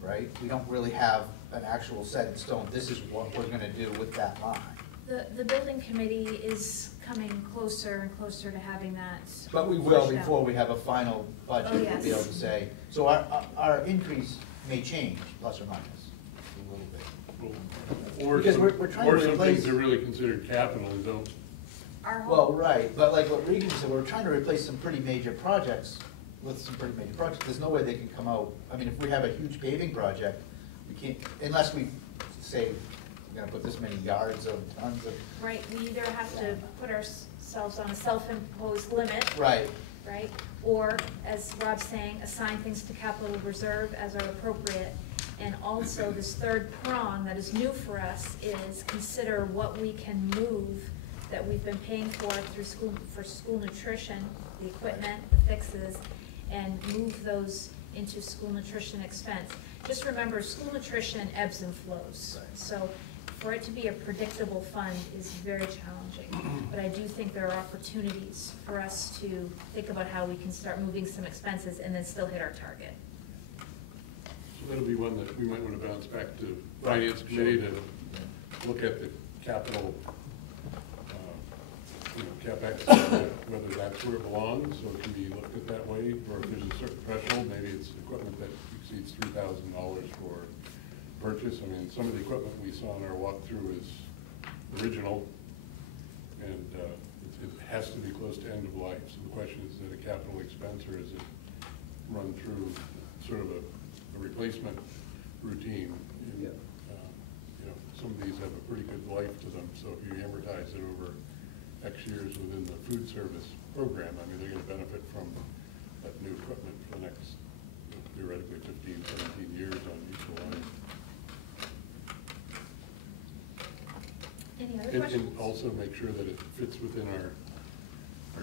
right? We don't really have an actual set in stone, this is what we're gonna do with that line. The building committee is coming closer and closer to having that. But we will fleshed out. before we have a final budget, Oh, we'll be able yes. to say, so our increase may change, plus or minus, a little bit. Or Because some, we're trying or to some replace- things are really considered capital and don't. Our Well, whole, right, but like what Regan said, we're trying to replace some pretty major projects with some pretty major projects. There's no way they can come out, I mean, if we have a huge paving project, we can't, unless we say, we're gonna put this many yards of, tons of, right, we either have to put ourselves on a self-imposed limit, right, right? Or, as Rob's saying, assign things to capital reserve as are appropriate. And also, this third prong that is new for us is consider what we can move that we've been paying for school nutrition, the equipment, the fixes, and move those into school nutrition expense. Just remember, school nutrition ebbs and flows. Right. So for it to be a predictable fund is very challenging. But I do think there are opportunities for us to think about how we can start moving some expenses and then still hit our target. So that'll be one that we might want to bounce back to finance committee to look at the capital, CapEx, whether that's where it belongs, so it can be looked at that way, or if there's a certain threshold, maybe it's equipment that exceeds $3,000 for purchase. I mean, some of the equipment we saw in our walkthrough is original, and it has to be close to end of life. So the question is it a capital expense, or is it run through sort of a replacement routine? And, some of these have a pretty good life to them, so if you amortize it over X years within the food service program, I mean, they're gonna benefit from that new equipment for the next, theoretically, 15, 17 years on useful life. Any other And questions? also make sure that it fits within our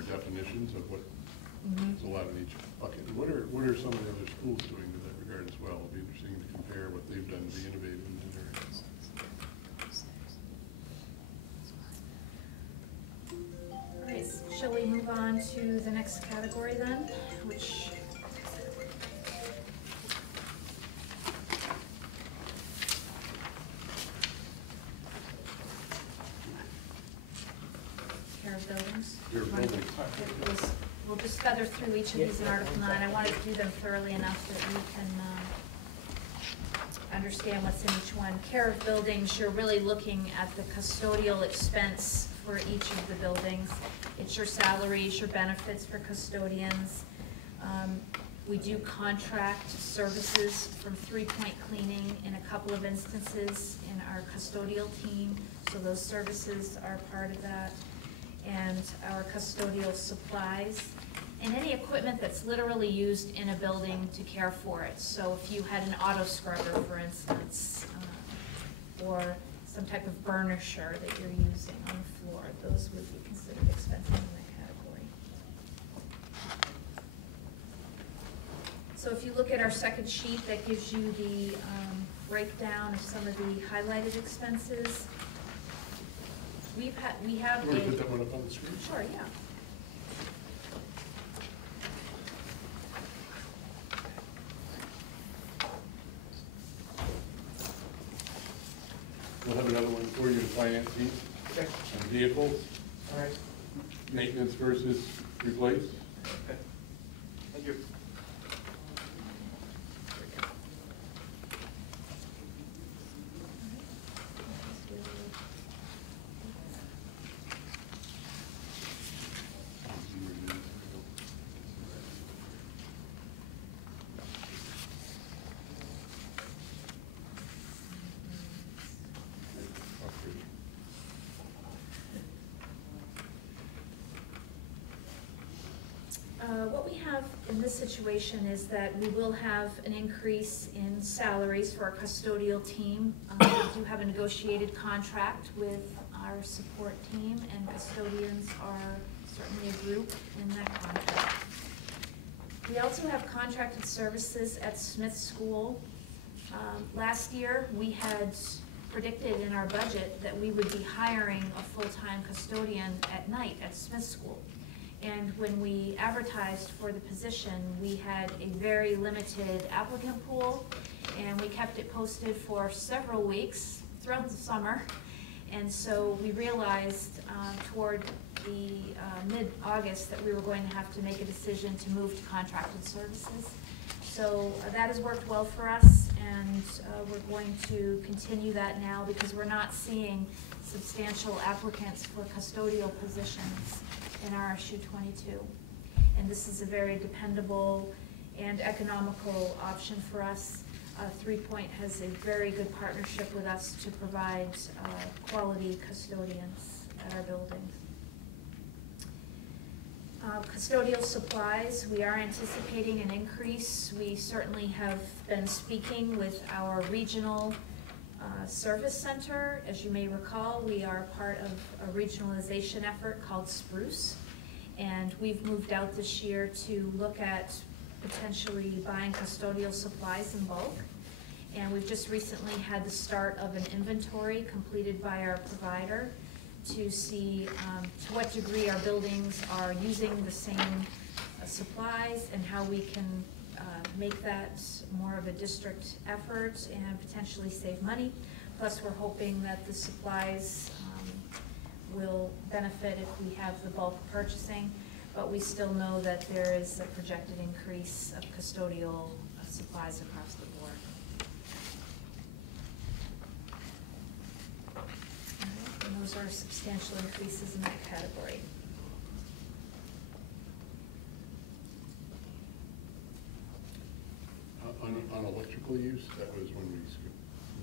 definitions of what is allowed in each bucket. And what are some of the other schools doing in that regard as well? It'll be interesting to compare what they've done to be innovative in that area. All right, shall we move on to the next category then, which care of buildings? Care of buildings. We'll just feather through each of these in Article 9. I want to do them thoroughly enough that you can understand what's in each one. Care of buildings, you're really looking at the custodial expense for each of the buildings. It's your salaries, your benefits for custodians. We do contract services from 3 Point Cleaning in a couple of instances in our custodial team, so those services are part of that. And our custodial supplies, and any equipment that's literally used in a building to care for it. So if you had an auto scrubber, for instance, or some type of burnisher that you're using on the floor, those would be considered expenses in that category. So if you look at our second sheet, that gives you the breakdown of some of the highlighted expenses. We have You want to put a, that one up on the screen? sure, yeah. We'll have another one for you to finance these. Okay. And vehicles, all right, maintenance versus replace. okay. Thank you. What we have in this situation is that we will have an increase in salaries for our custodial team. We do have a negotiated contract with our support team, and custodians are certainly a group in that contract. We also have contracted services at Smith School. Last year, we had predicted in our budget that we would be hiring a full-time custodian at night at Smith School. And when we advertised for the position, we had a very limited applicant pool, and we kept it posted for several weeks throughout the summer. And so we realized toward the mid-August that we were going to have to make a decision to move to contracted services. So that has worked well for us, and we're going to continue that now because we're not seeing substantial applicants for custodial positions in RSU 22. And this is a very dependable and economical option for us. 3 Point has a very good partnership with us to provide quality custodians at our buildings. Custodial supplies, we are anticipating an increase. We certainly have been speaking with our regional service center. As you may recall, we are part of a regionalization effort called Spruce, and we've moved out this year to look at potentially buying custodial supplies in bulk. And we've just recently had the start of an inventory completed by our provider to see to what degree our buildings are using the same supplies and how we can make that more of a district effort and potentially save money. Plus, we're hoping that the supplies will benefit if we have the bulk purchasing, but we still know that there is a projected increase of custodial supplies across the board. And those are substantial increases in that category. On electrical use, that was when we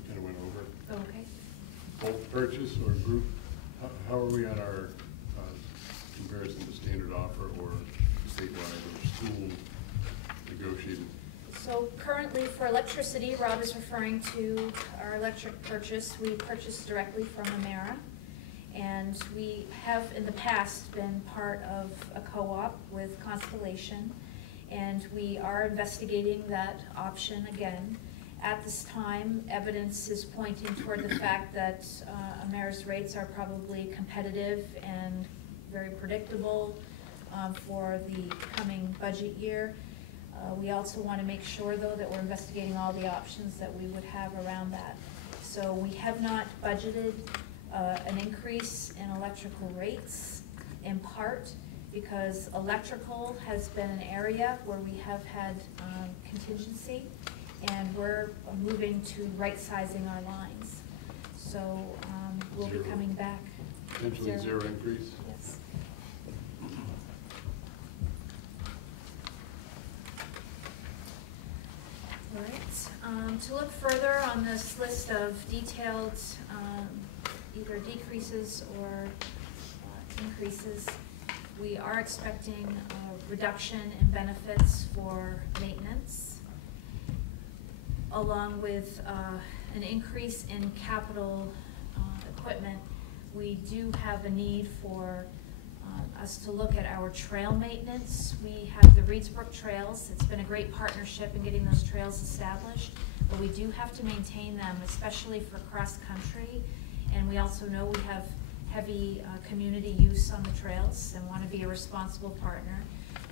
kind of went over. Okay. Bulk purchase or group, how are we on our comparison to standard offer or statewide or school negotiated? So currently for electricity, Rob is referring to our electric purchase. We purchase directly from Amera, and we have in the past been part of a co-op with Constellation, and we are investigating that option again. At this time, evidence is pointing toward the fact that Amera's rates are probably competitive and very predictable for the coming budget year. We also want to make sure, though, that we're investigating all the options that we would have around that. So we have not budgeted an increase in electrical rates, in part because electrical has been an area where we have had contingency, and we're moving to right-sizing our lines. So we'll be coming back. Potentially zero increase? Yes. All right. To look further on this list of detailed either decreases or increases, we are expecting a reduction in benefits for maintenance, along with an increase in capital equipment. We do have a need for us to look at our trail maintenance. We have the Reedsbrook Trails. It's been a great partnership in getting those trails established, but we do have to maintain them, especially for cross-country. And we also know we have heavy community use on the trails and want to be a responsible partner.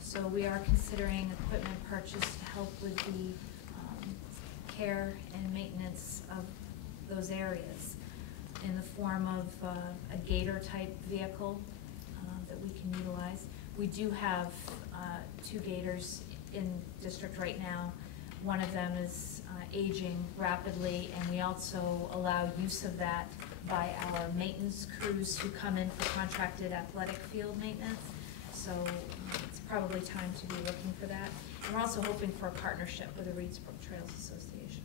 So we are considering equipment purchase to help with the care and maintenance of those areas in the form of a gator-type vehicle that we can utilize. We do have 2 gators in district right now. One of them is aging rapidly, and we also allow use of that by our maintenance crews who come in for contracted athletic field maintenance. So it's probably time to be looking for that. And we're also hoping for a partnership with the Reedsbrook Trails Association.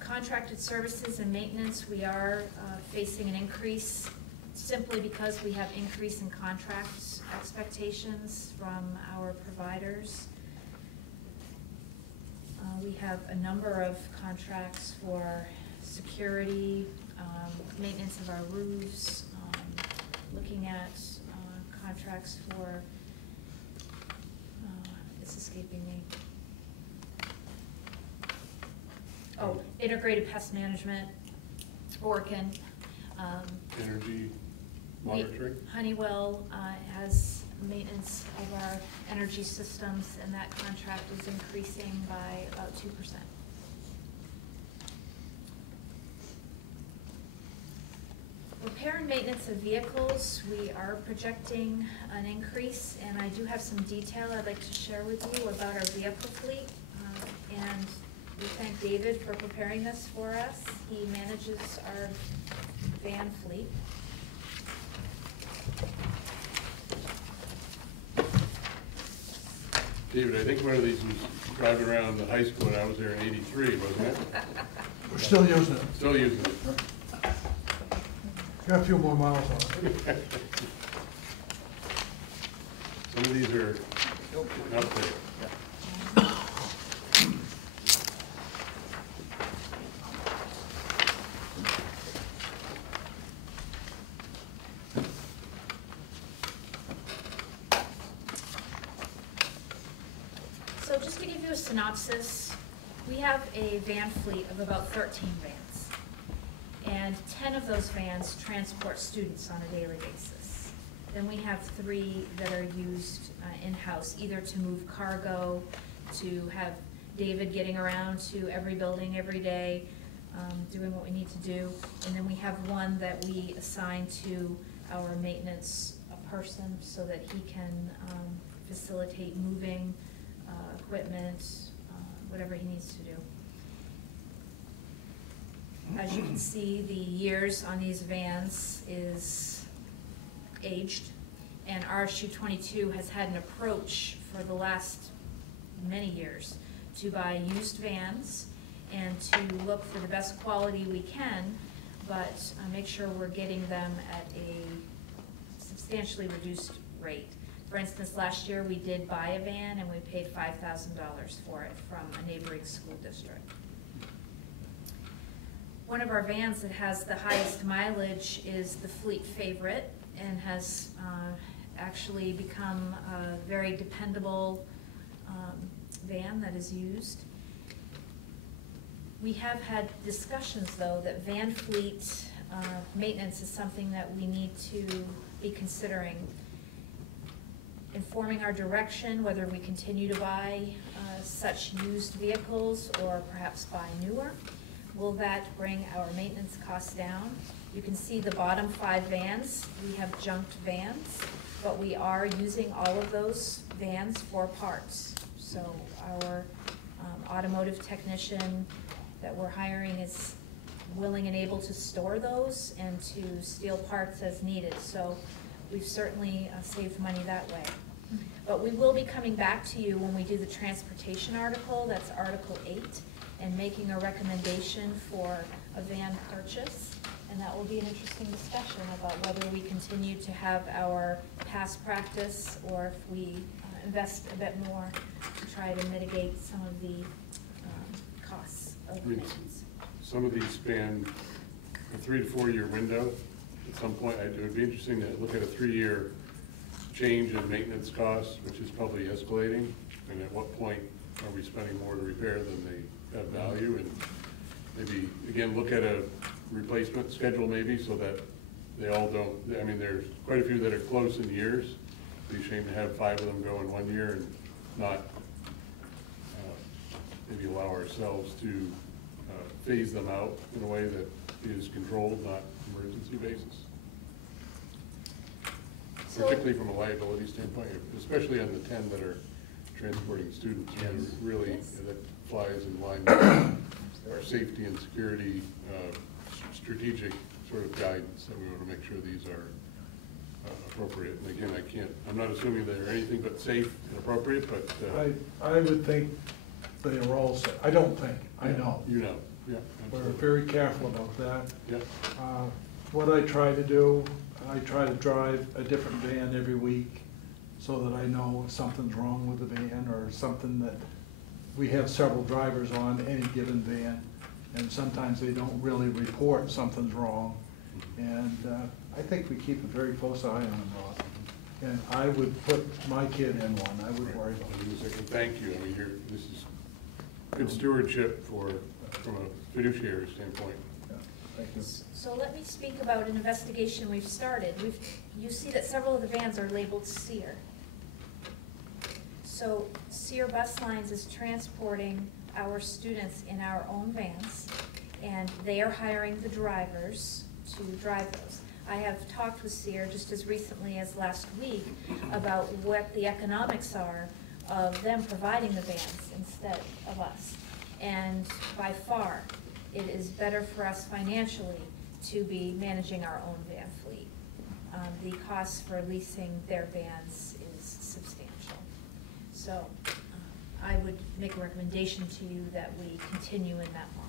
Contracted services and maintenance, we are facing an increase simply because we have increase in contract expectations from our providers. We have a number of contracts for security, maintenance of our roofs, looking at contracts for, it's escaping me. Oh, integrated pest management, Orkin. Energy monitoring? Honeywell has maintenance of our energy systems, and that contract is increasing by about 2%. Repair and maintenance of vehicles, we are projecting an increase, and I do have some detail I'd like to share with you about our vehicle fleet. And we thank David for preparing this for us. He manages our van fleet. David, I think one of these was driving around the high school when I was there in '83, wasn't it? We're still using it. Still using it. Got a few more miles on it. Some of these are getting up there. So just to give you a synopsis, we have a van fleet of about 13 vans. And 10 of those vans transport students on a daily basis. Then we have 3 that are used in-house, either to move cargo, to have David getting around to every building every day, doing what we need to do. And then we have 1 that we assign to our maintenance person so that he can facilitate moving equipment, whatever he needs to do. As you can see, the years on these vans is aged, and RSU 22 has had an approach for the last many years to buy used vans and to look for the best quality we can, but make sure we're getting them at a substantially reduced rate. For instance, last year we did buy a van and we paid $5,000 for it from a neighboring school district. One of our vans that has the highest mileage is the fleet favorite and has actually become a very dependable van that is used. We have had discussions, though, that van fleet maintenance is something that we need to be considering. Informing our direction, whether we continue to buy such used vehicles or perhaps buy newer. Will that bring our maintenance costs down? You can see the bottom 5 vans. We have junked vans, but we are using all of those vans for parts. So our automotive technician that we're hiring is willing and able to store those and to steal parts as needed. So we've certainly saved money that way. But we will be coming back to you when we do the transportation article, that's Article 8, and making a recommendation for a van purchase. And that will be an interesting discussion about whether we continue to have our past practice or if we invest a bit more to try to mitigate some of the costs of maintenance. Some of these span a 3 to 4 year window. At some point, it would be interesting to look at a 3-year change in maintenance costs, which is probably escalating, and at what point are we spending more to repair than they have value, and maybe, again, look at a replacement schedule maybe so that they all don't, I mean, there's quite a few that are close in years. It'd be a shame to have 5 of them go in 1 year and not maybe allow ourselves to phase them out in a way that is controlled, not emergency basis. Particularly from a liability standpoint, especially on the 10 that are transporting students, really, that flies in line with our safety and security, strategic sort of guidance that we want to make sure these are appropriate. And again, I'm not assuming they're anything but safe and appropriate, but. I would think they are all safe. I don't think, I know. You know, yeah. We're Absolutely. very careful about that. Yeah. What I try to do, I try to drive a different van every week so that I know if something's wrong with the van or something that, we have several drivers on any given van, and sometimes they don't really report something's wrong. And I think we keep a very close eye on them, Rob. And I would put my kid in one, I would worry about it. Thank you. I mean, this is good stewardship from a fiduciary standpoint. Yeah, thank you. So let me speak about an investigation we've started. You see that several of the vans are labeled Sear. So Sear Bus Lines is transporting our students in our own vans, and they are hiring the drivers to drive those. I have talked with Sear just as recently as last week about what the economics are of them providing the vans instead of us. And by far, it is better for us financially to be managing our own van fleet. The cost for leasing their vans is substantial. So I would make a recommendation to you that we continue in that model.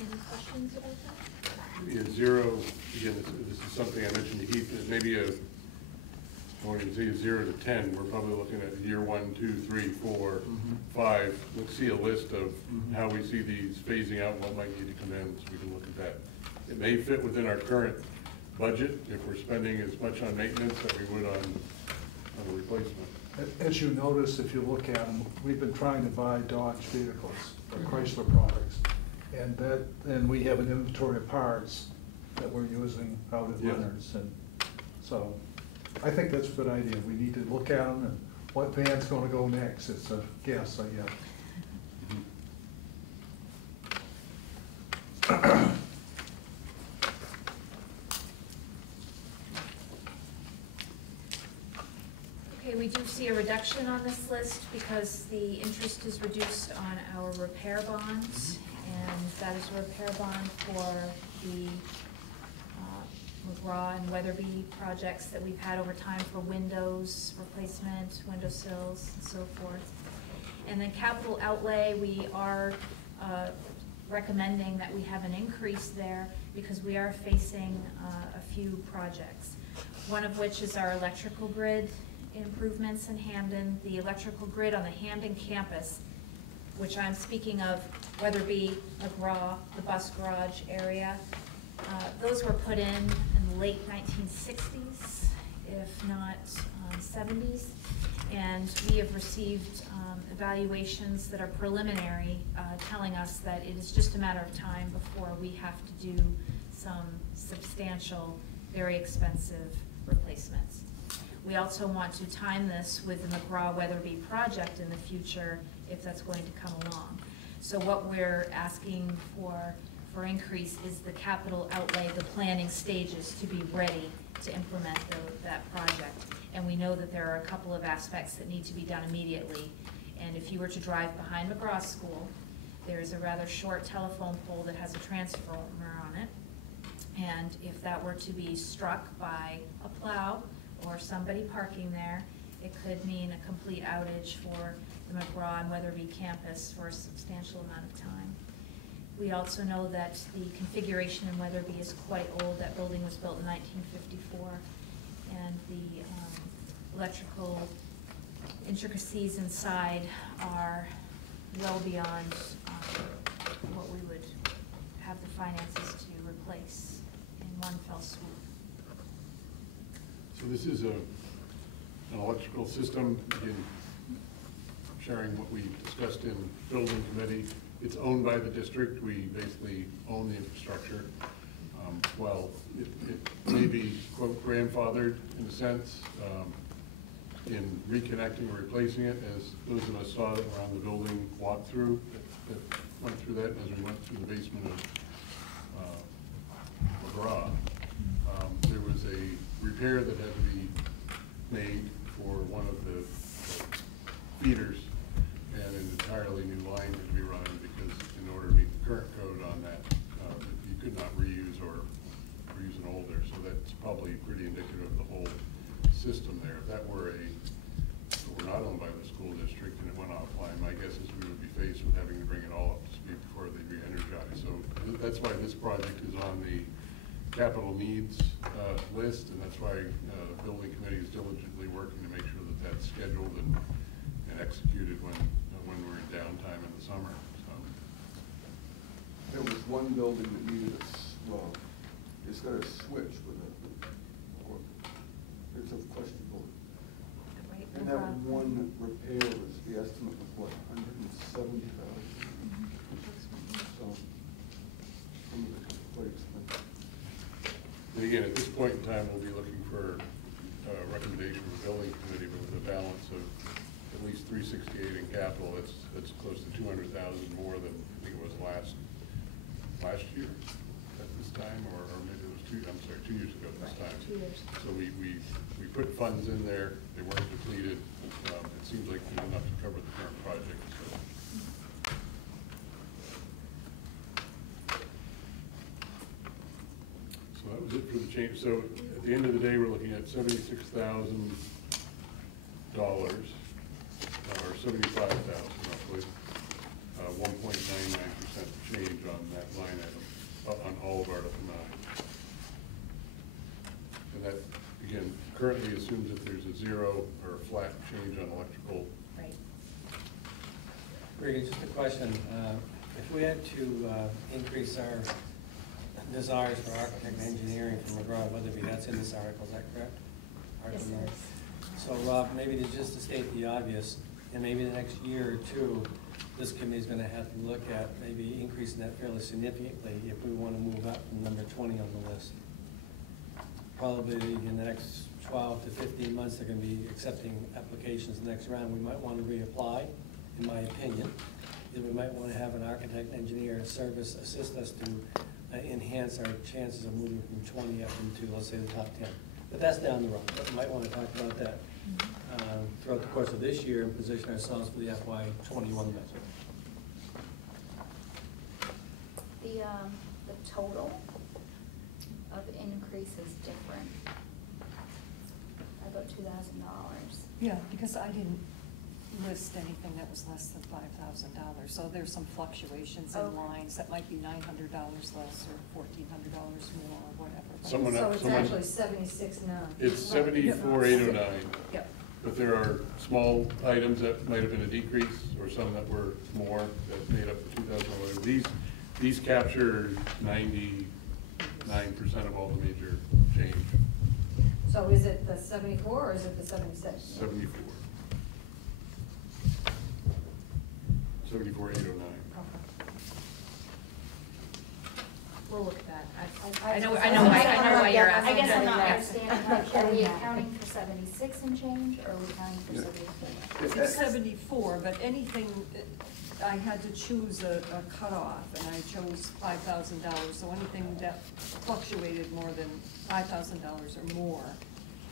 Any questions about that? Maybe a zero, again, this is something I mentioned to Heath, that maybe I won't even say a 0 to 10, we're probably looking at year 1, 2, 3, 4, 5. Let's see a list of how we see these phasing out and what might need to come in, so we can look at that. It may fit within our current budget if we're spending as much on maintenance that we would on a replacement. As you notice, if you look at them, we've been trying to buy Dodge vehicles or Chrysler products. And we have an inventory of parts that we're using out at Yeah. Leonard's. And so I think that's a good idea. We need to look at them and what van's gonna go next. It's a guess, I guess. Okay, we do see a reduction on this list because the interest is reduced on our repair bonds, and that is a repair bond for the McGraw and Weatherby projects that we've had over time for windows replacement, windowsills, and so forth. And then capital outlay, we are recommending that we have an increase there because we are facing a few projects. One of which is our electrical grid improvements in Hampden. The electrical grid on the Hampden campus, which I'm speaking of Weatherby, McGraw, the bus garage area, those were put in the late 1960s, if not 70s. And we have received evaluations that are preliminary, telling us that it is just a matter of time before we have to do some substantial, very expensive replacements. We also want to time this with the McGraw-Weatherby project in the future, if that's going to come along. So what we're asking for increase is the capital outlay, the planning stages to be ready to implement that project. And we know that there are a couple of aspects that need to be done immediately. And if you were to drive behind McGraw School, there's a rather short telephone pole that has a transformer on it. And if that were to be struck by a plow or somebody parking there, it could mean a complete outage for the McGraw and Weatherby campus for a substantial amount of time. We also know that the configuration in Weatherby is quite old. That building was built in 1954, and the electrical intricacies inside are well beyond what we would have the finances to replace in one fell swoop. So this is an electrical system, again, sharing what we discussed in building committee. It's owned by the district. We basically own the infrastructure. Well, it may be, quote, grandfathered in a sense, in reconnecting or replacing it, as those of us saw around the building walkthrough that went through that as we went through the basement of McGraw. There was a repair that had to be made for one of the feeders, and an entirely new line had to be run because in order to meet the current code on that, you could not reuse or use an older. So that's probably pretty indicative of the whole system there. If that were not owned by the school district and it went offline, my guess is we would be faced with having to bring it all up to speed before they re-energize. So that's why this project is on the capital needs list, and that's why the building committee is diligently working to make sure that that's scheduled and executed when we're in downtime in the summer, so. There was one building that needed well, it's got a switch with it, or it's of questionable. Right, And that one repair was, the estimate was what, $170,000? So, some of it was quite expensive. And again, at this point in time, we'll be looking for a recommendation from the building committee with a balance of at least $368 in capital. That's close to $200,000 more than I think it was last year at this time, or maybe it was 2 years ago at this time. 2 years. So we put funds in there, they weren't depleted. It seems like there's enough to cover the current project. So that was it for the change. So at the end of the day, we're looking at $76,000, or $75,000 roughly. 1.99% change on that line item, on all of Article 9. And that, again, currently assumes that there's a zero or a flat change on electrical. Right. Regan, just a question. If we had to increase our desires for architect and engineering from McGraw Weatherby, that's in this article, is that correct? Yes, Article it 9. is. So Rob, maybe just to state the obvious, and maybe the next year or two, this committee's gonna have to look at maybe increasing that fairly significantly if we wanna move up from number 20 on the list. Probably in the next 12 to 15 months, they're gonna be accepting applications the next round. We might wanna reapply, in my opinion. And we might wanna have an architect, engineer, service assist us to enhance our chances of moving from 20 up into, let's say, the top 10. But that's down the road. But we might wanna talk about that throughout the course of this year and position ourselves for the FY21 budget. The total of increase is different, about $2,000. Yeah, because I didn't list anything that was less than $5,000, so there's some fluctuations in Okay. lines that might be $900 less or $1,400 more or whatever. But- Someone So it's someone- actually 76 now. It's 74,809. Yep. But there are small items that might have been a decrease, or some that were more, that made up the 2,011. These capture 99% of all the major change, So is it the 74 or is it the 76? 74. 74,809. We'll look at that. I I know guess why you're I guess I'm not asking. understanding, like, are we accounting for 76 and change, or are we accounting for 74? It's 74, but anything, I had to choose a cutoff, and I chose $5,000, so anything that fluctuated more than $5,000 or more,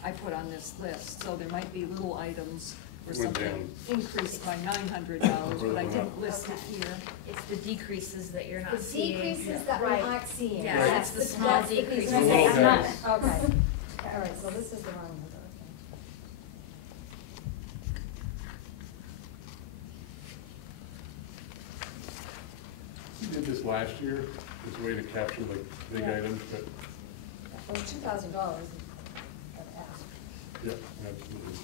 I put on this list. So there might be little items where Went something down. increased by $900, but I didn't list it Okay. here. It's the decreases that you're The not seeing. decreases that we Right. aren't seeing. Yeah, That's it's the small that's piece decreases. I'm The saying. little I'm guys. not- Okay, all right, so this is the wrong number, We did this last year as a way to capture like big Yeah. items, but, okay. Well, $2,000 is an ask. yeah, absolutely.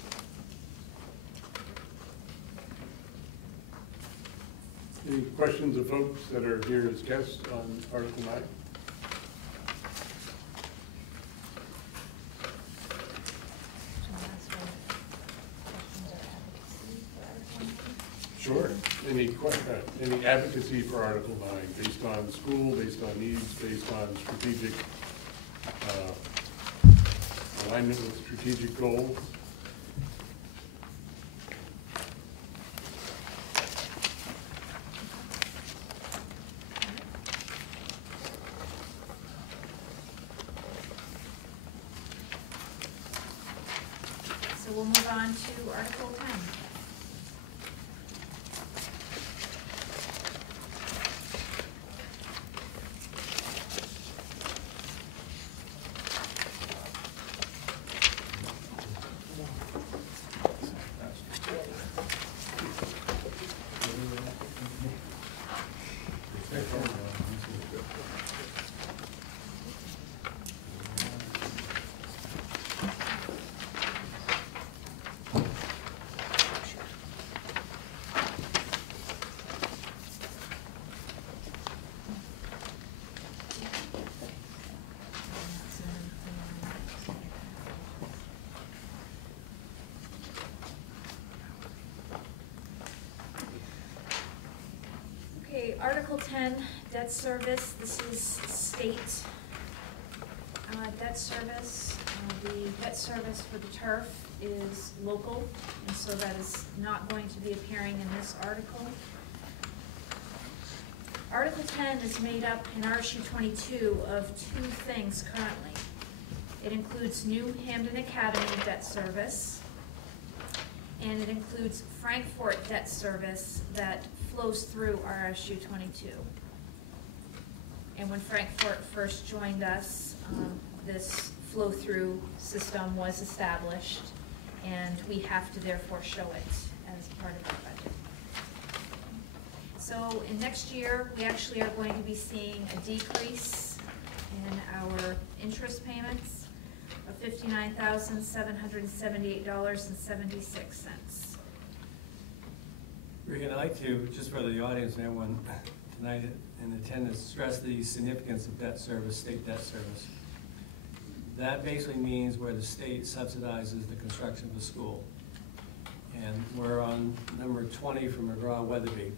Any questions of folks that are here as guests on Article 9? Sure. Any advocacy for Article 9, based on school, based on needs, based on strategic, alignment with strategic goals? So we'll move on to Article 10. Article 10, debt service, this is state debt service. The debt service for the turf is local, and so that is not going to be appearing in this article. Article 10 is made up in RSU 22 of two things currently. It includes new Hampden Academy debt service, and it includes Frankfort debt service that flows through RSU 22. And when Frankfort first joined us, this flow-through system was established, and we have to therefore show it as part of our budget. So in next year, we actually are going to be seeing a decrease in our interest payments of $59,778.76. Regan, I'd like to, just for the audience and everyone tonight in attendance, stress the significance of debt service, state debt service. That basically means where the state subsidizes the construction of the school. And we're on number 20 from McGraw-Weatherby.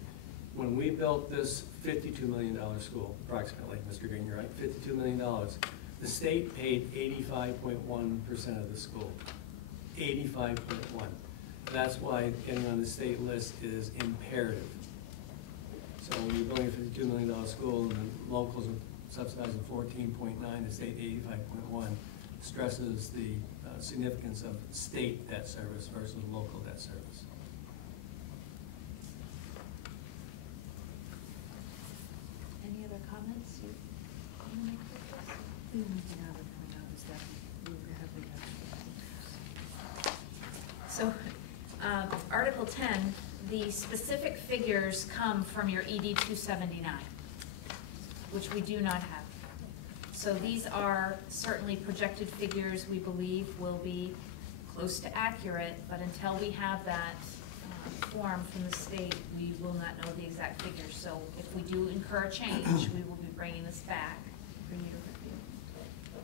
When we built this $52 million school, approximately, Mr. Green, you're right, $52 million, the state paid 85.1% of the school. 85.1. That's why getting on the state list is imperative. So when you're building a $52 million school and the locals are subsidizing 14.9, the state 85.1, stresses the significance of state debt service versus local debt service. Any other comments you want to make with this? The only thing I would point out is that we have the So, Article 10, the specific figures come from your ED 279, which we do not have. So these are certainly projected figures we believe will be close to accurate, but until we have that form from the state, we will not know the exact figures. So if we do incur a change, we will be bringing this back for you to review.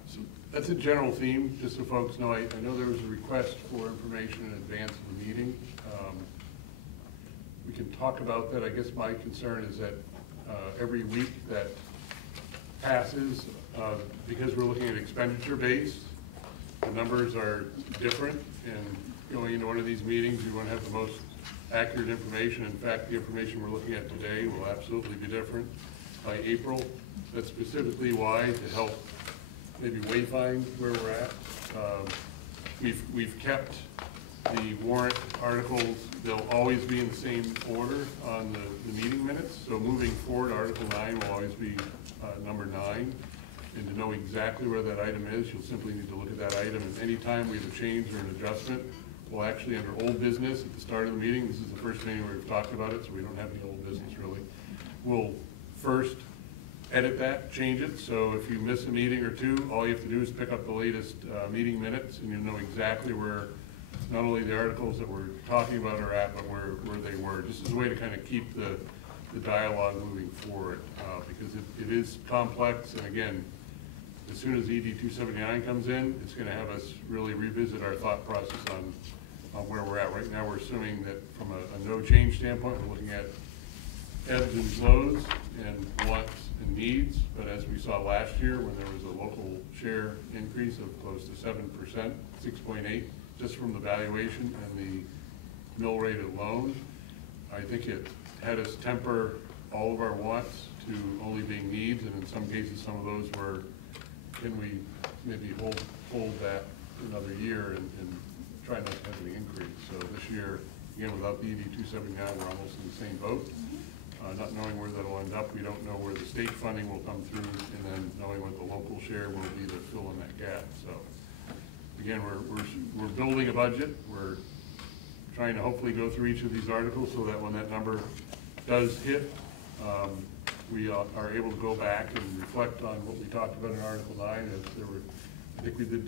So that's a general theme, just so folks know. I know there was a request for information in advance of the meeting. We can talk about that. I guess my concern is that every week that passes, because we're looking at expenditure based, the numbers are different, and going into one of these meetings, we want to have the most accurate information. In fact, the information we're looking at today will absolutely be different by April. That's specifically why, to help maybe wayfind where we're at. We've kept the warrant articles, they'll always be in the same order on the meeting minutes. So moving forward, Article 9 will always be number 9. And to know exactly where that item is, you'll simply need to look at that item. And anytime we have a change or an adjustment, we'll actually, under old business at the start of the meeting, this is the first meeting where we've talked about it, so we don't have any old business really. We'll first edit that, change it. So if you miss a meeting or two, all you have to do is pick up the latest meeting minutes, and you'll know exactly where not only the articles that we're talking about are at, but where they were. Just as a way to kind of keep the dialogue moving forward, because it is complex. And again, as soon as ED 279 comes in, it's going to have us really revisit our thought process on where we're at. Right now, we're assuming that from a no change standpoint, we're looking at ebbs and flows and wants and needs. But as we saw last year, when there was a local share increase of close to 7%, 6.8, just from the valuation and the mill rate alone, I think it had us temper all of our wants to only being needs, and in some cases, some of those were, can we maybe hold that another year and try not to have any increase. So this year, again, without the ED 279, we're almost in the same boat. Not knowing where that'll end up, we don't know where the state funding will come through, and then knowing what the local share will be to fill in that gap. So again, we're building a budget. We're trying to hopefully go through each of these articles so that when that number does hit, we are able to go back and reflect on what we talked about in Article 9. As there were, I think we did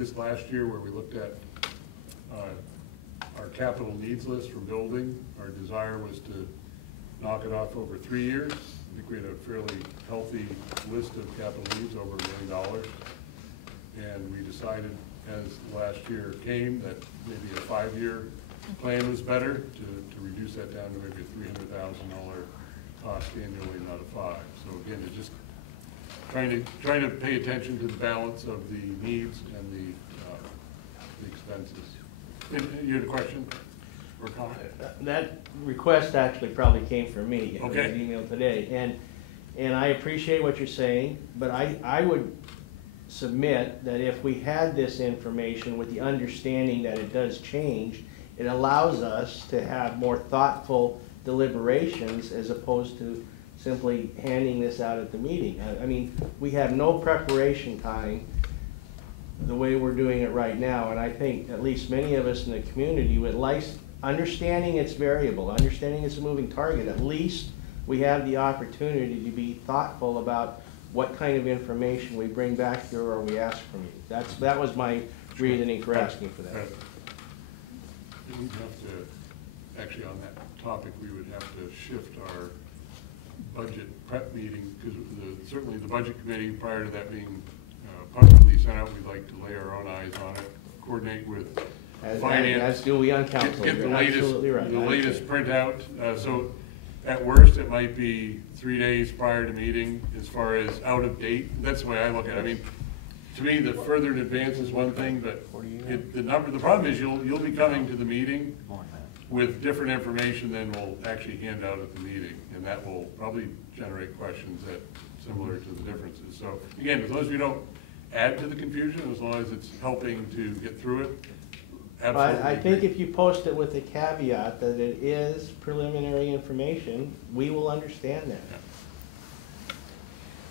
this last year where we looked at our capital needs list for building. Our desire was to knock it off over 3 years. I think we had a fairly healthy list of capital needs, over $1 million. And we decided as last year came that maybe a 5-year plan was better to reduce that down to maybe a $300,000 cost annually, not a 5. So again, it's just trying to pay attention to the balance of the needs and the expenses. You had a question or comment? That request actually probably came from me. Okay. In an email today, and I appreciate what you're saying, but I would submit that if we had this information with the understanding that it does change, it allows us to have more thoughtful deliberations as opposed to simply handing this out at the meeting. I mean, we have no preparation time the way we're doing it right now, and I think at least many of us in the community would like, understanding it's variable, understanding it's a moving target, at least we have the opportunity to be thoughtful about what kind of information we bring back here or we ask from you. That was my reasoning for asking for that. We'd have to, actually on that topic, we would have to shift our budget prep meeting, because certainly the budget committee, prior to that being publicly sent out, we'd like to lay our own eyes on it, coordinate with finance. As do we on council. Get the You're absolutely right. latest printout. So at worst, it might be 3 days prior to meeting as far as out of date. That's the way I look at it. I mean, to me, the further in advance is one thing, but the problem is you'll be coming to the meeting with different information than we'll actually hand out at the meeting, and that will probably generate questions that similar to the differences. So again, as long as we don't add to the confusion, as long as it's helping to get through it, absolutely. But I think if you post it with a caveat that it is preliminary information, we will understand that.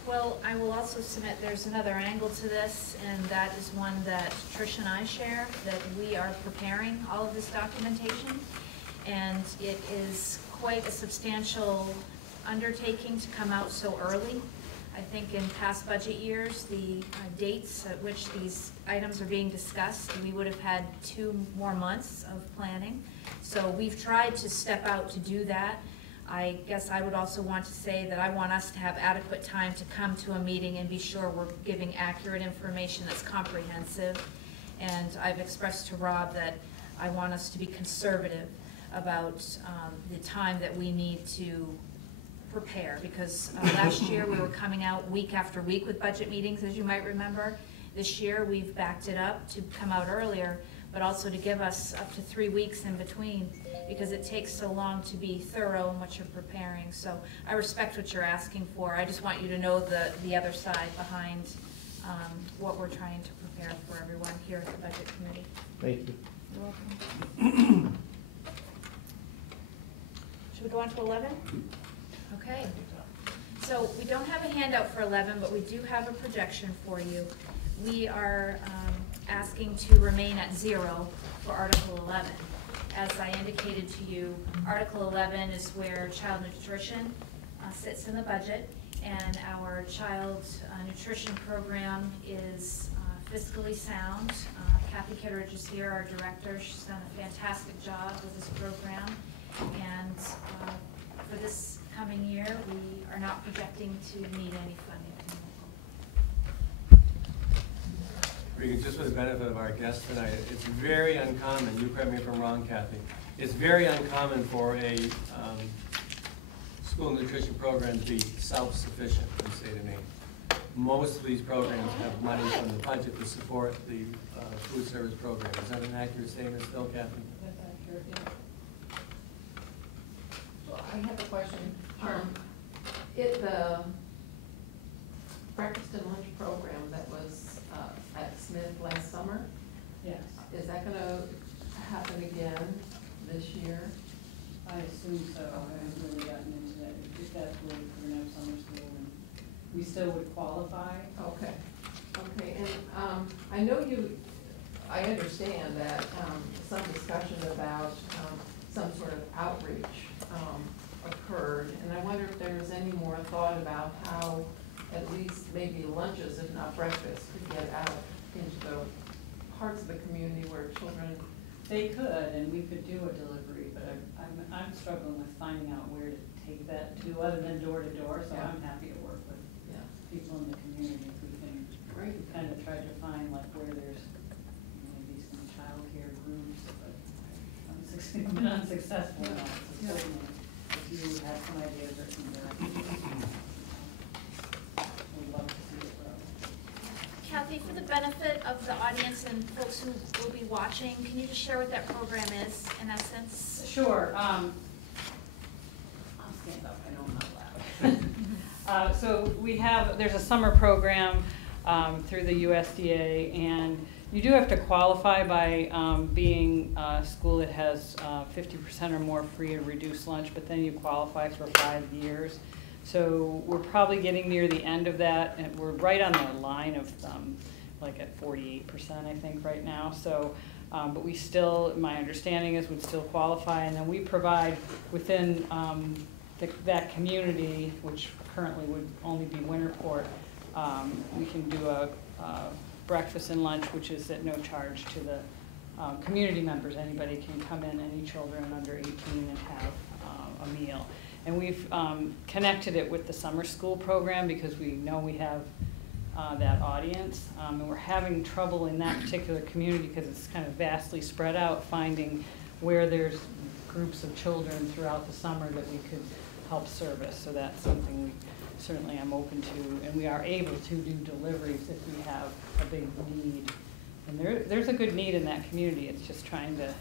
Well, I will also submit there's another angle to this, and that is one that Trish and I share, that we are preparing all of this documentation, and it is quite a substantial undertaking to come out so early. I think in past budget years, the dates at which these items are being discussed, we would have had 2 more months of planning. So we've tried to step out to do that. I guess I would also want to say that I want us to have adequate time to come to a meeting and be sure we're giving accurate information that's comprehensive. And I've expressed to Rob that I want us to be conservative about the time that we need to prepare, because last year we were coming out week after week with budget meetings, as you might remember. This year we've backed it up to come out earlier, but also to give us up to 3 weeks in between, because it takes so long to be thorough in what you're preparing. So I respect what you're asking for. I just want you to know the other side behind what we're trying to prepare for everyone here at the Budget Committee. Thank you. You're welcome. Should we go on to 11? Okay. So we don't have a handout for 11, but we do have a projection for you. We are asking to remain at 0 for Article 11. As I indicated to you, Article 11 is where child nutrition sits in the budget, and our child nutrition program is fiscally sound. Kathy Kitteridge is here, our director. She's done a fantastic job with this program, and for this coming year, we are not projecting to need any funding. Regan, just for the benefit of our guests tonight, it's very uncommon, you correct me if I'm wrong, Kathy, it's very uncommon for a school nutrition program to be self-sufficient in the state of Maine. Most of these programs have money from the budget to support the food service program. Is that an accurate statement still, Kathy? That's accurate, yeah. Well, I have a question. The breakfast and lunch program that was at Smith last summer, Yes, is that gonna happen again this year? I assume so. I haven't really gotten into that. If that's where we're gonna have summer school, and we still would qualify. Okay, okay, and I know I understand that some discussion about some sort of outreach occurred, and I wonder if there was any more thought about how at least maybe lunches, if not breakfast, could get out into the parts of the community where children. They could, and we could do a delivery, but I'm struggling with finding out where to take that to, other than door to door, so Yeah. I'm happy to work with people in the community if we can. Great. We kind of tried to find like where there's maybe some childcare groups, but I've been unsuccessful in that, so certainly if if you have some ideas or some directions. We'd love to see it grow. Kathy, for the benefit of the audience and folks who will be watching, can you just share what that program is, in essence? Sure. I'll stand up, I know I'm not loud. So there's a summer program through the USDA, and you do have to qualify by being a school that has 50% or more free or reduced lunch, but then you qualify for 5 years. So we're probably getting near the end of that, and we're right on the line of like at 48%, I think, right now. So, but we still, my understanding is, would still qualify, and then we provide within that community, which currently would only be Winterport, we can do a breakfast and lunch, which is at no charge to the community members. Anybody can come in, any children under 18, and have a meal. And we've connected it with the summer school program because we know we have that audience. And we're having trouble in that particular community because it's kind of vastly spread out, finding where there's groups of children throughout the summer that we could help service. So that's something we certainly am open to. And we are able to do deliveries if we have a big need. And there's a good need in that community. It's just trying to,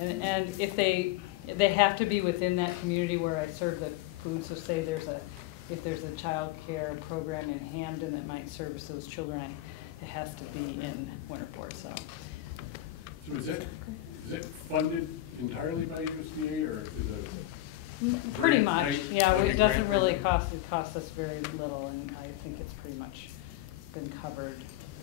and if they have to be within that community where I serve the food. So say if there's a child care program in Hampden that might service those children, it has to be in Winterport. So is it funded entirely by USDA, or is it? Pretty much, yeah. Like It doesn't really grant? cost us very little, and I think it's pretty much been covered.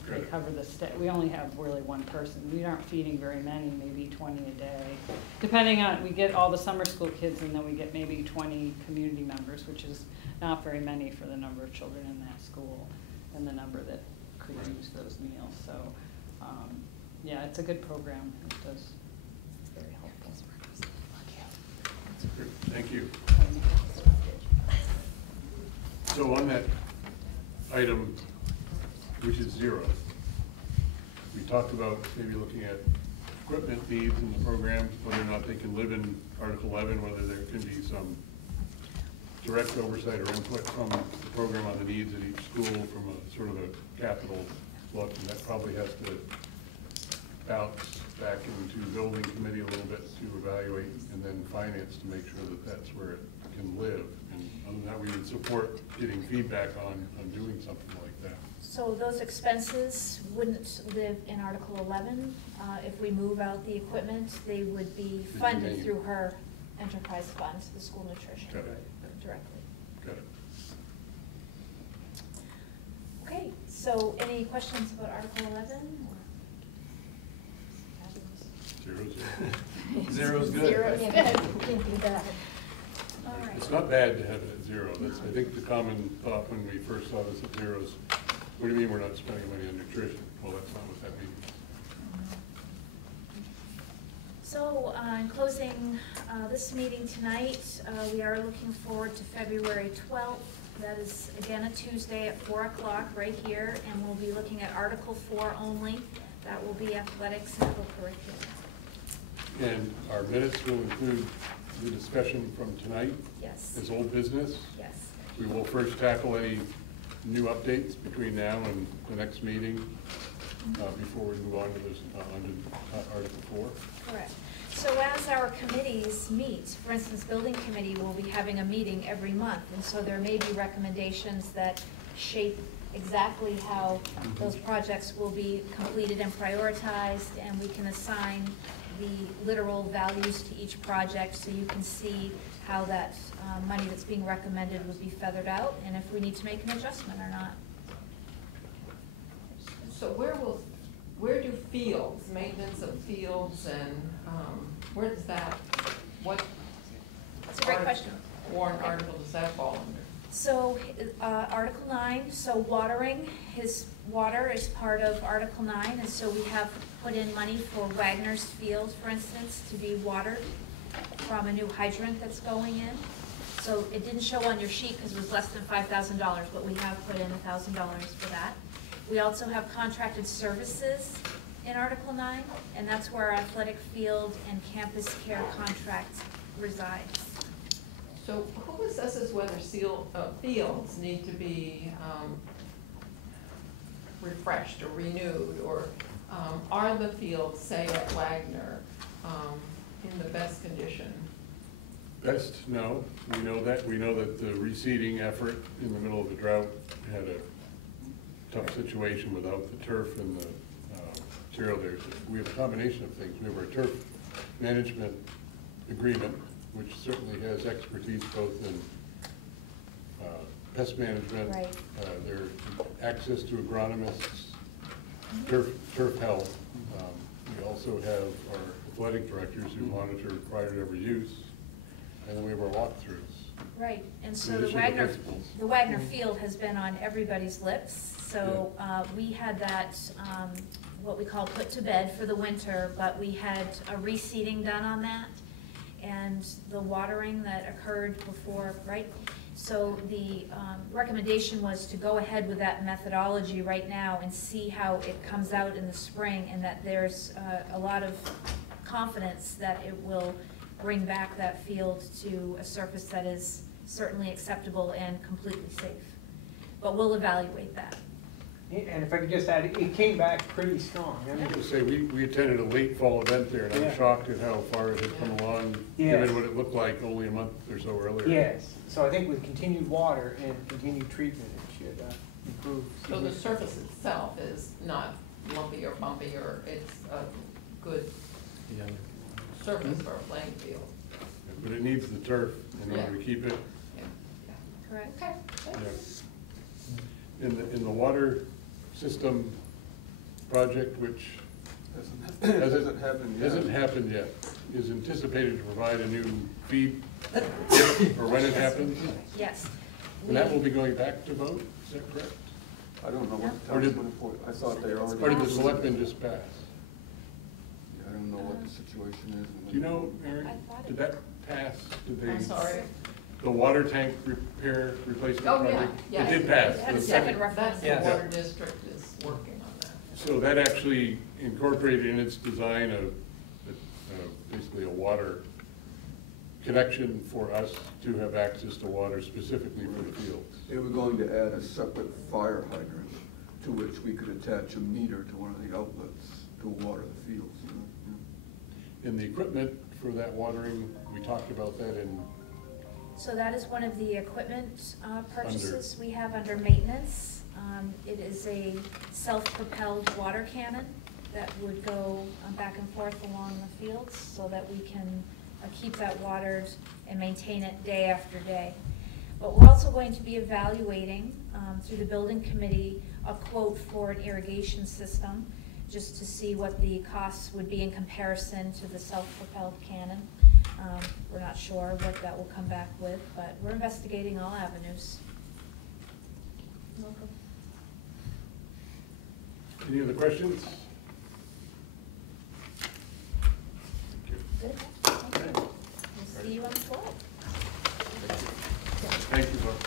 They cover the we only have really one person. We aren't feeding very many, maybe 20 a day. Depending on, we get all the summer school kids, and then we get maybe 20 community members, which is not very many for the number of children in that school and the number that could use those meals. So, yeah, it's a good program. It does very helpful. Thank you. So on that item, which is 0, we talked about maybe looking at equipment needs in the programs, whether or not they can live in Article 11, whether there can be some direct oversight or input from the program on the needs at each school from a sort of a capital look, and that probably has to bounce back into building committee a little bit to evaluate, and then finance to make sure that that's where it can live. And other than that, we would support getting feedback on doing something like that. So those expenses wouldn't live in Article 11. If we move out the equipment, they would be funded through her enterprise fund, the school nutrition, directly. Got it. Okay, so any questions about Article 11? Zero's good. Zero's good. Can't do that. All right. It's not bad to have it at 0. That's, I think, the common thought when we first saw this at 0 is, what do you mean we're not spending money on nutrition? Well, that's not what that means. So, in closing this meeting tonight, we are looking forward to February 12th. That is, again, a Tuesday at 4 o'clock right here, and we'll be looking at Article 4 only. That will be athletics and co-curricular. And our minutes will include the discussion from tonight. Yes. As old business. Yes. We will first tackle any new updates between now and the next meeting before we move on to this, Article 4. Correct. So as our committees meet, for instance, Building Committee will be having a meeting every month, and so there may be recommendations that shape exactly how those projects will be completed and prioritized, and we can assign the literal values to each project so you can see how that money that's being recommended would be feathered out, and if we need to make an adjustment or not. So where do fields, maintenance of fields, and where does that, what? That's a great question. Warrant article does that fall under? So, Article 9, so watering, his water is part of Article 9, and so we have put in money for Wagner's Field, for instance, to be watered from a new hydrant that's going in. So it didn't show on your sheet because it was less than $5,000, but we have put in $1,000 for that. We also have contracted services in Article 9, and that's where our athletic field and campus care contract resides. So who assesses whether fields need to be refreshed or renewed, or are the fields, say at Wagner, in the best condition? Best, no. We know that the reseeding effort in the middle of the drought had a tough situation without the turf and the material there. So we have a combination of things. We have our turf management agreement, which certainly has expertise both in pest management, Right. their access to agronomists, turf health. We also have our athletic directors who monitor prior to every use, and then we have our walkthroughs. Right, and so In the addition to Wagner, principals. the Wagner Field has been on everybody's lips. So we had that, what we call put to bed for the winter, but we had a reseeding done on that and the watering that occurred before, right? So the recommendation was to go ahead with that methodology right now and see how it comes out in the spring, and that there's a lot of confidence that it will bring back that field to a surface that is certainly acceptable and completely safe. But we'll evaluate that. And if I could just add, it came back pretty strong. I I mean, have to say, we attended a late fall event there, and I'm Yeah. shocked at how far it had come along, Yes. given what it looked like only a month or so earlier. Yes, so I think with continued water and continued treatment, it should improve. So the surface itself is not lumpy or bumpy, or it's a good surface for a playing field? But it needs the turf in order to keep it. Yeah, yeah. Correct? Okay, thank Yeah. you. In the water system project, which Hasn't happened yet. hasn't happened yet, is anticipated to provide a new feed, or when it happens, Yes. and that will be going back to vote, is that correct? I don't know what the Or did- town's going for. I thought they already. Or did the selectmen just pass? I don't know what the situation is. Do you know, Aaron, did that pass? Did they? I'm sorry. The water tank repair replacement Oh, yeah, project? yes. It did pass. It had a The second referendum. That's the Yeah. water district is working on that. So that actually incorporated in its design basically a water connection for us to have access to water specifically for the fields. They were going to add a separate fire hydrant to which we could attach a meter to one of the outlets to water the fields. In the equipment for that watering, we talked about that in, So that is one of the equipment purchases we have under maintenance. It is a self-propelled water cannon that would go back and forth along the fields so that we can keep that watered and maintain it day after day. But we're also going to be evaluating, through the building committee, a quote for an irrigation system, just to see what the costs would be in comparison to the self-propelled cannon. We're not sure what that will come back with, but we're investigating all avenues. Welcome. any other questions? Good. Thank you. We'll see you on the 12th. Thank you, Bob.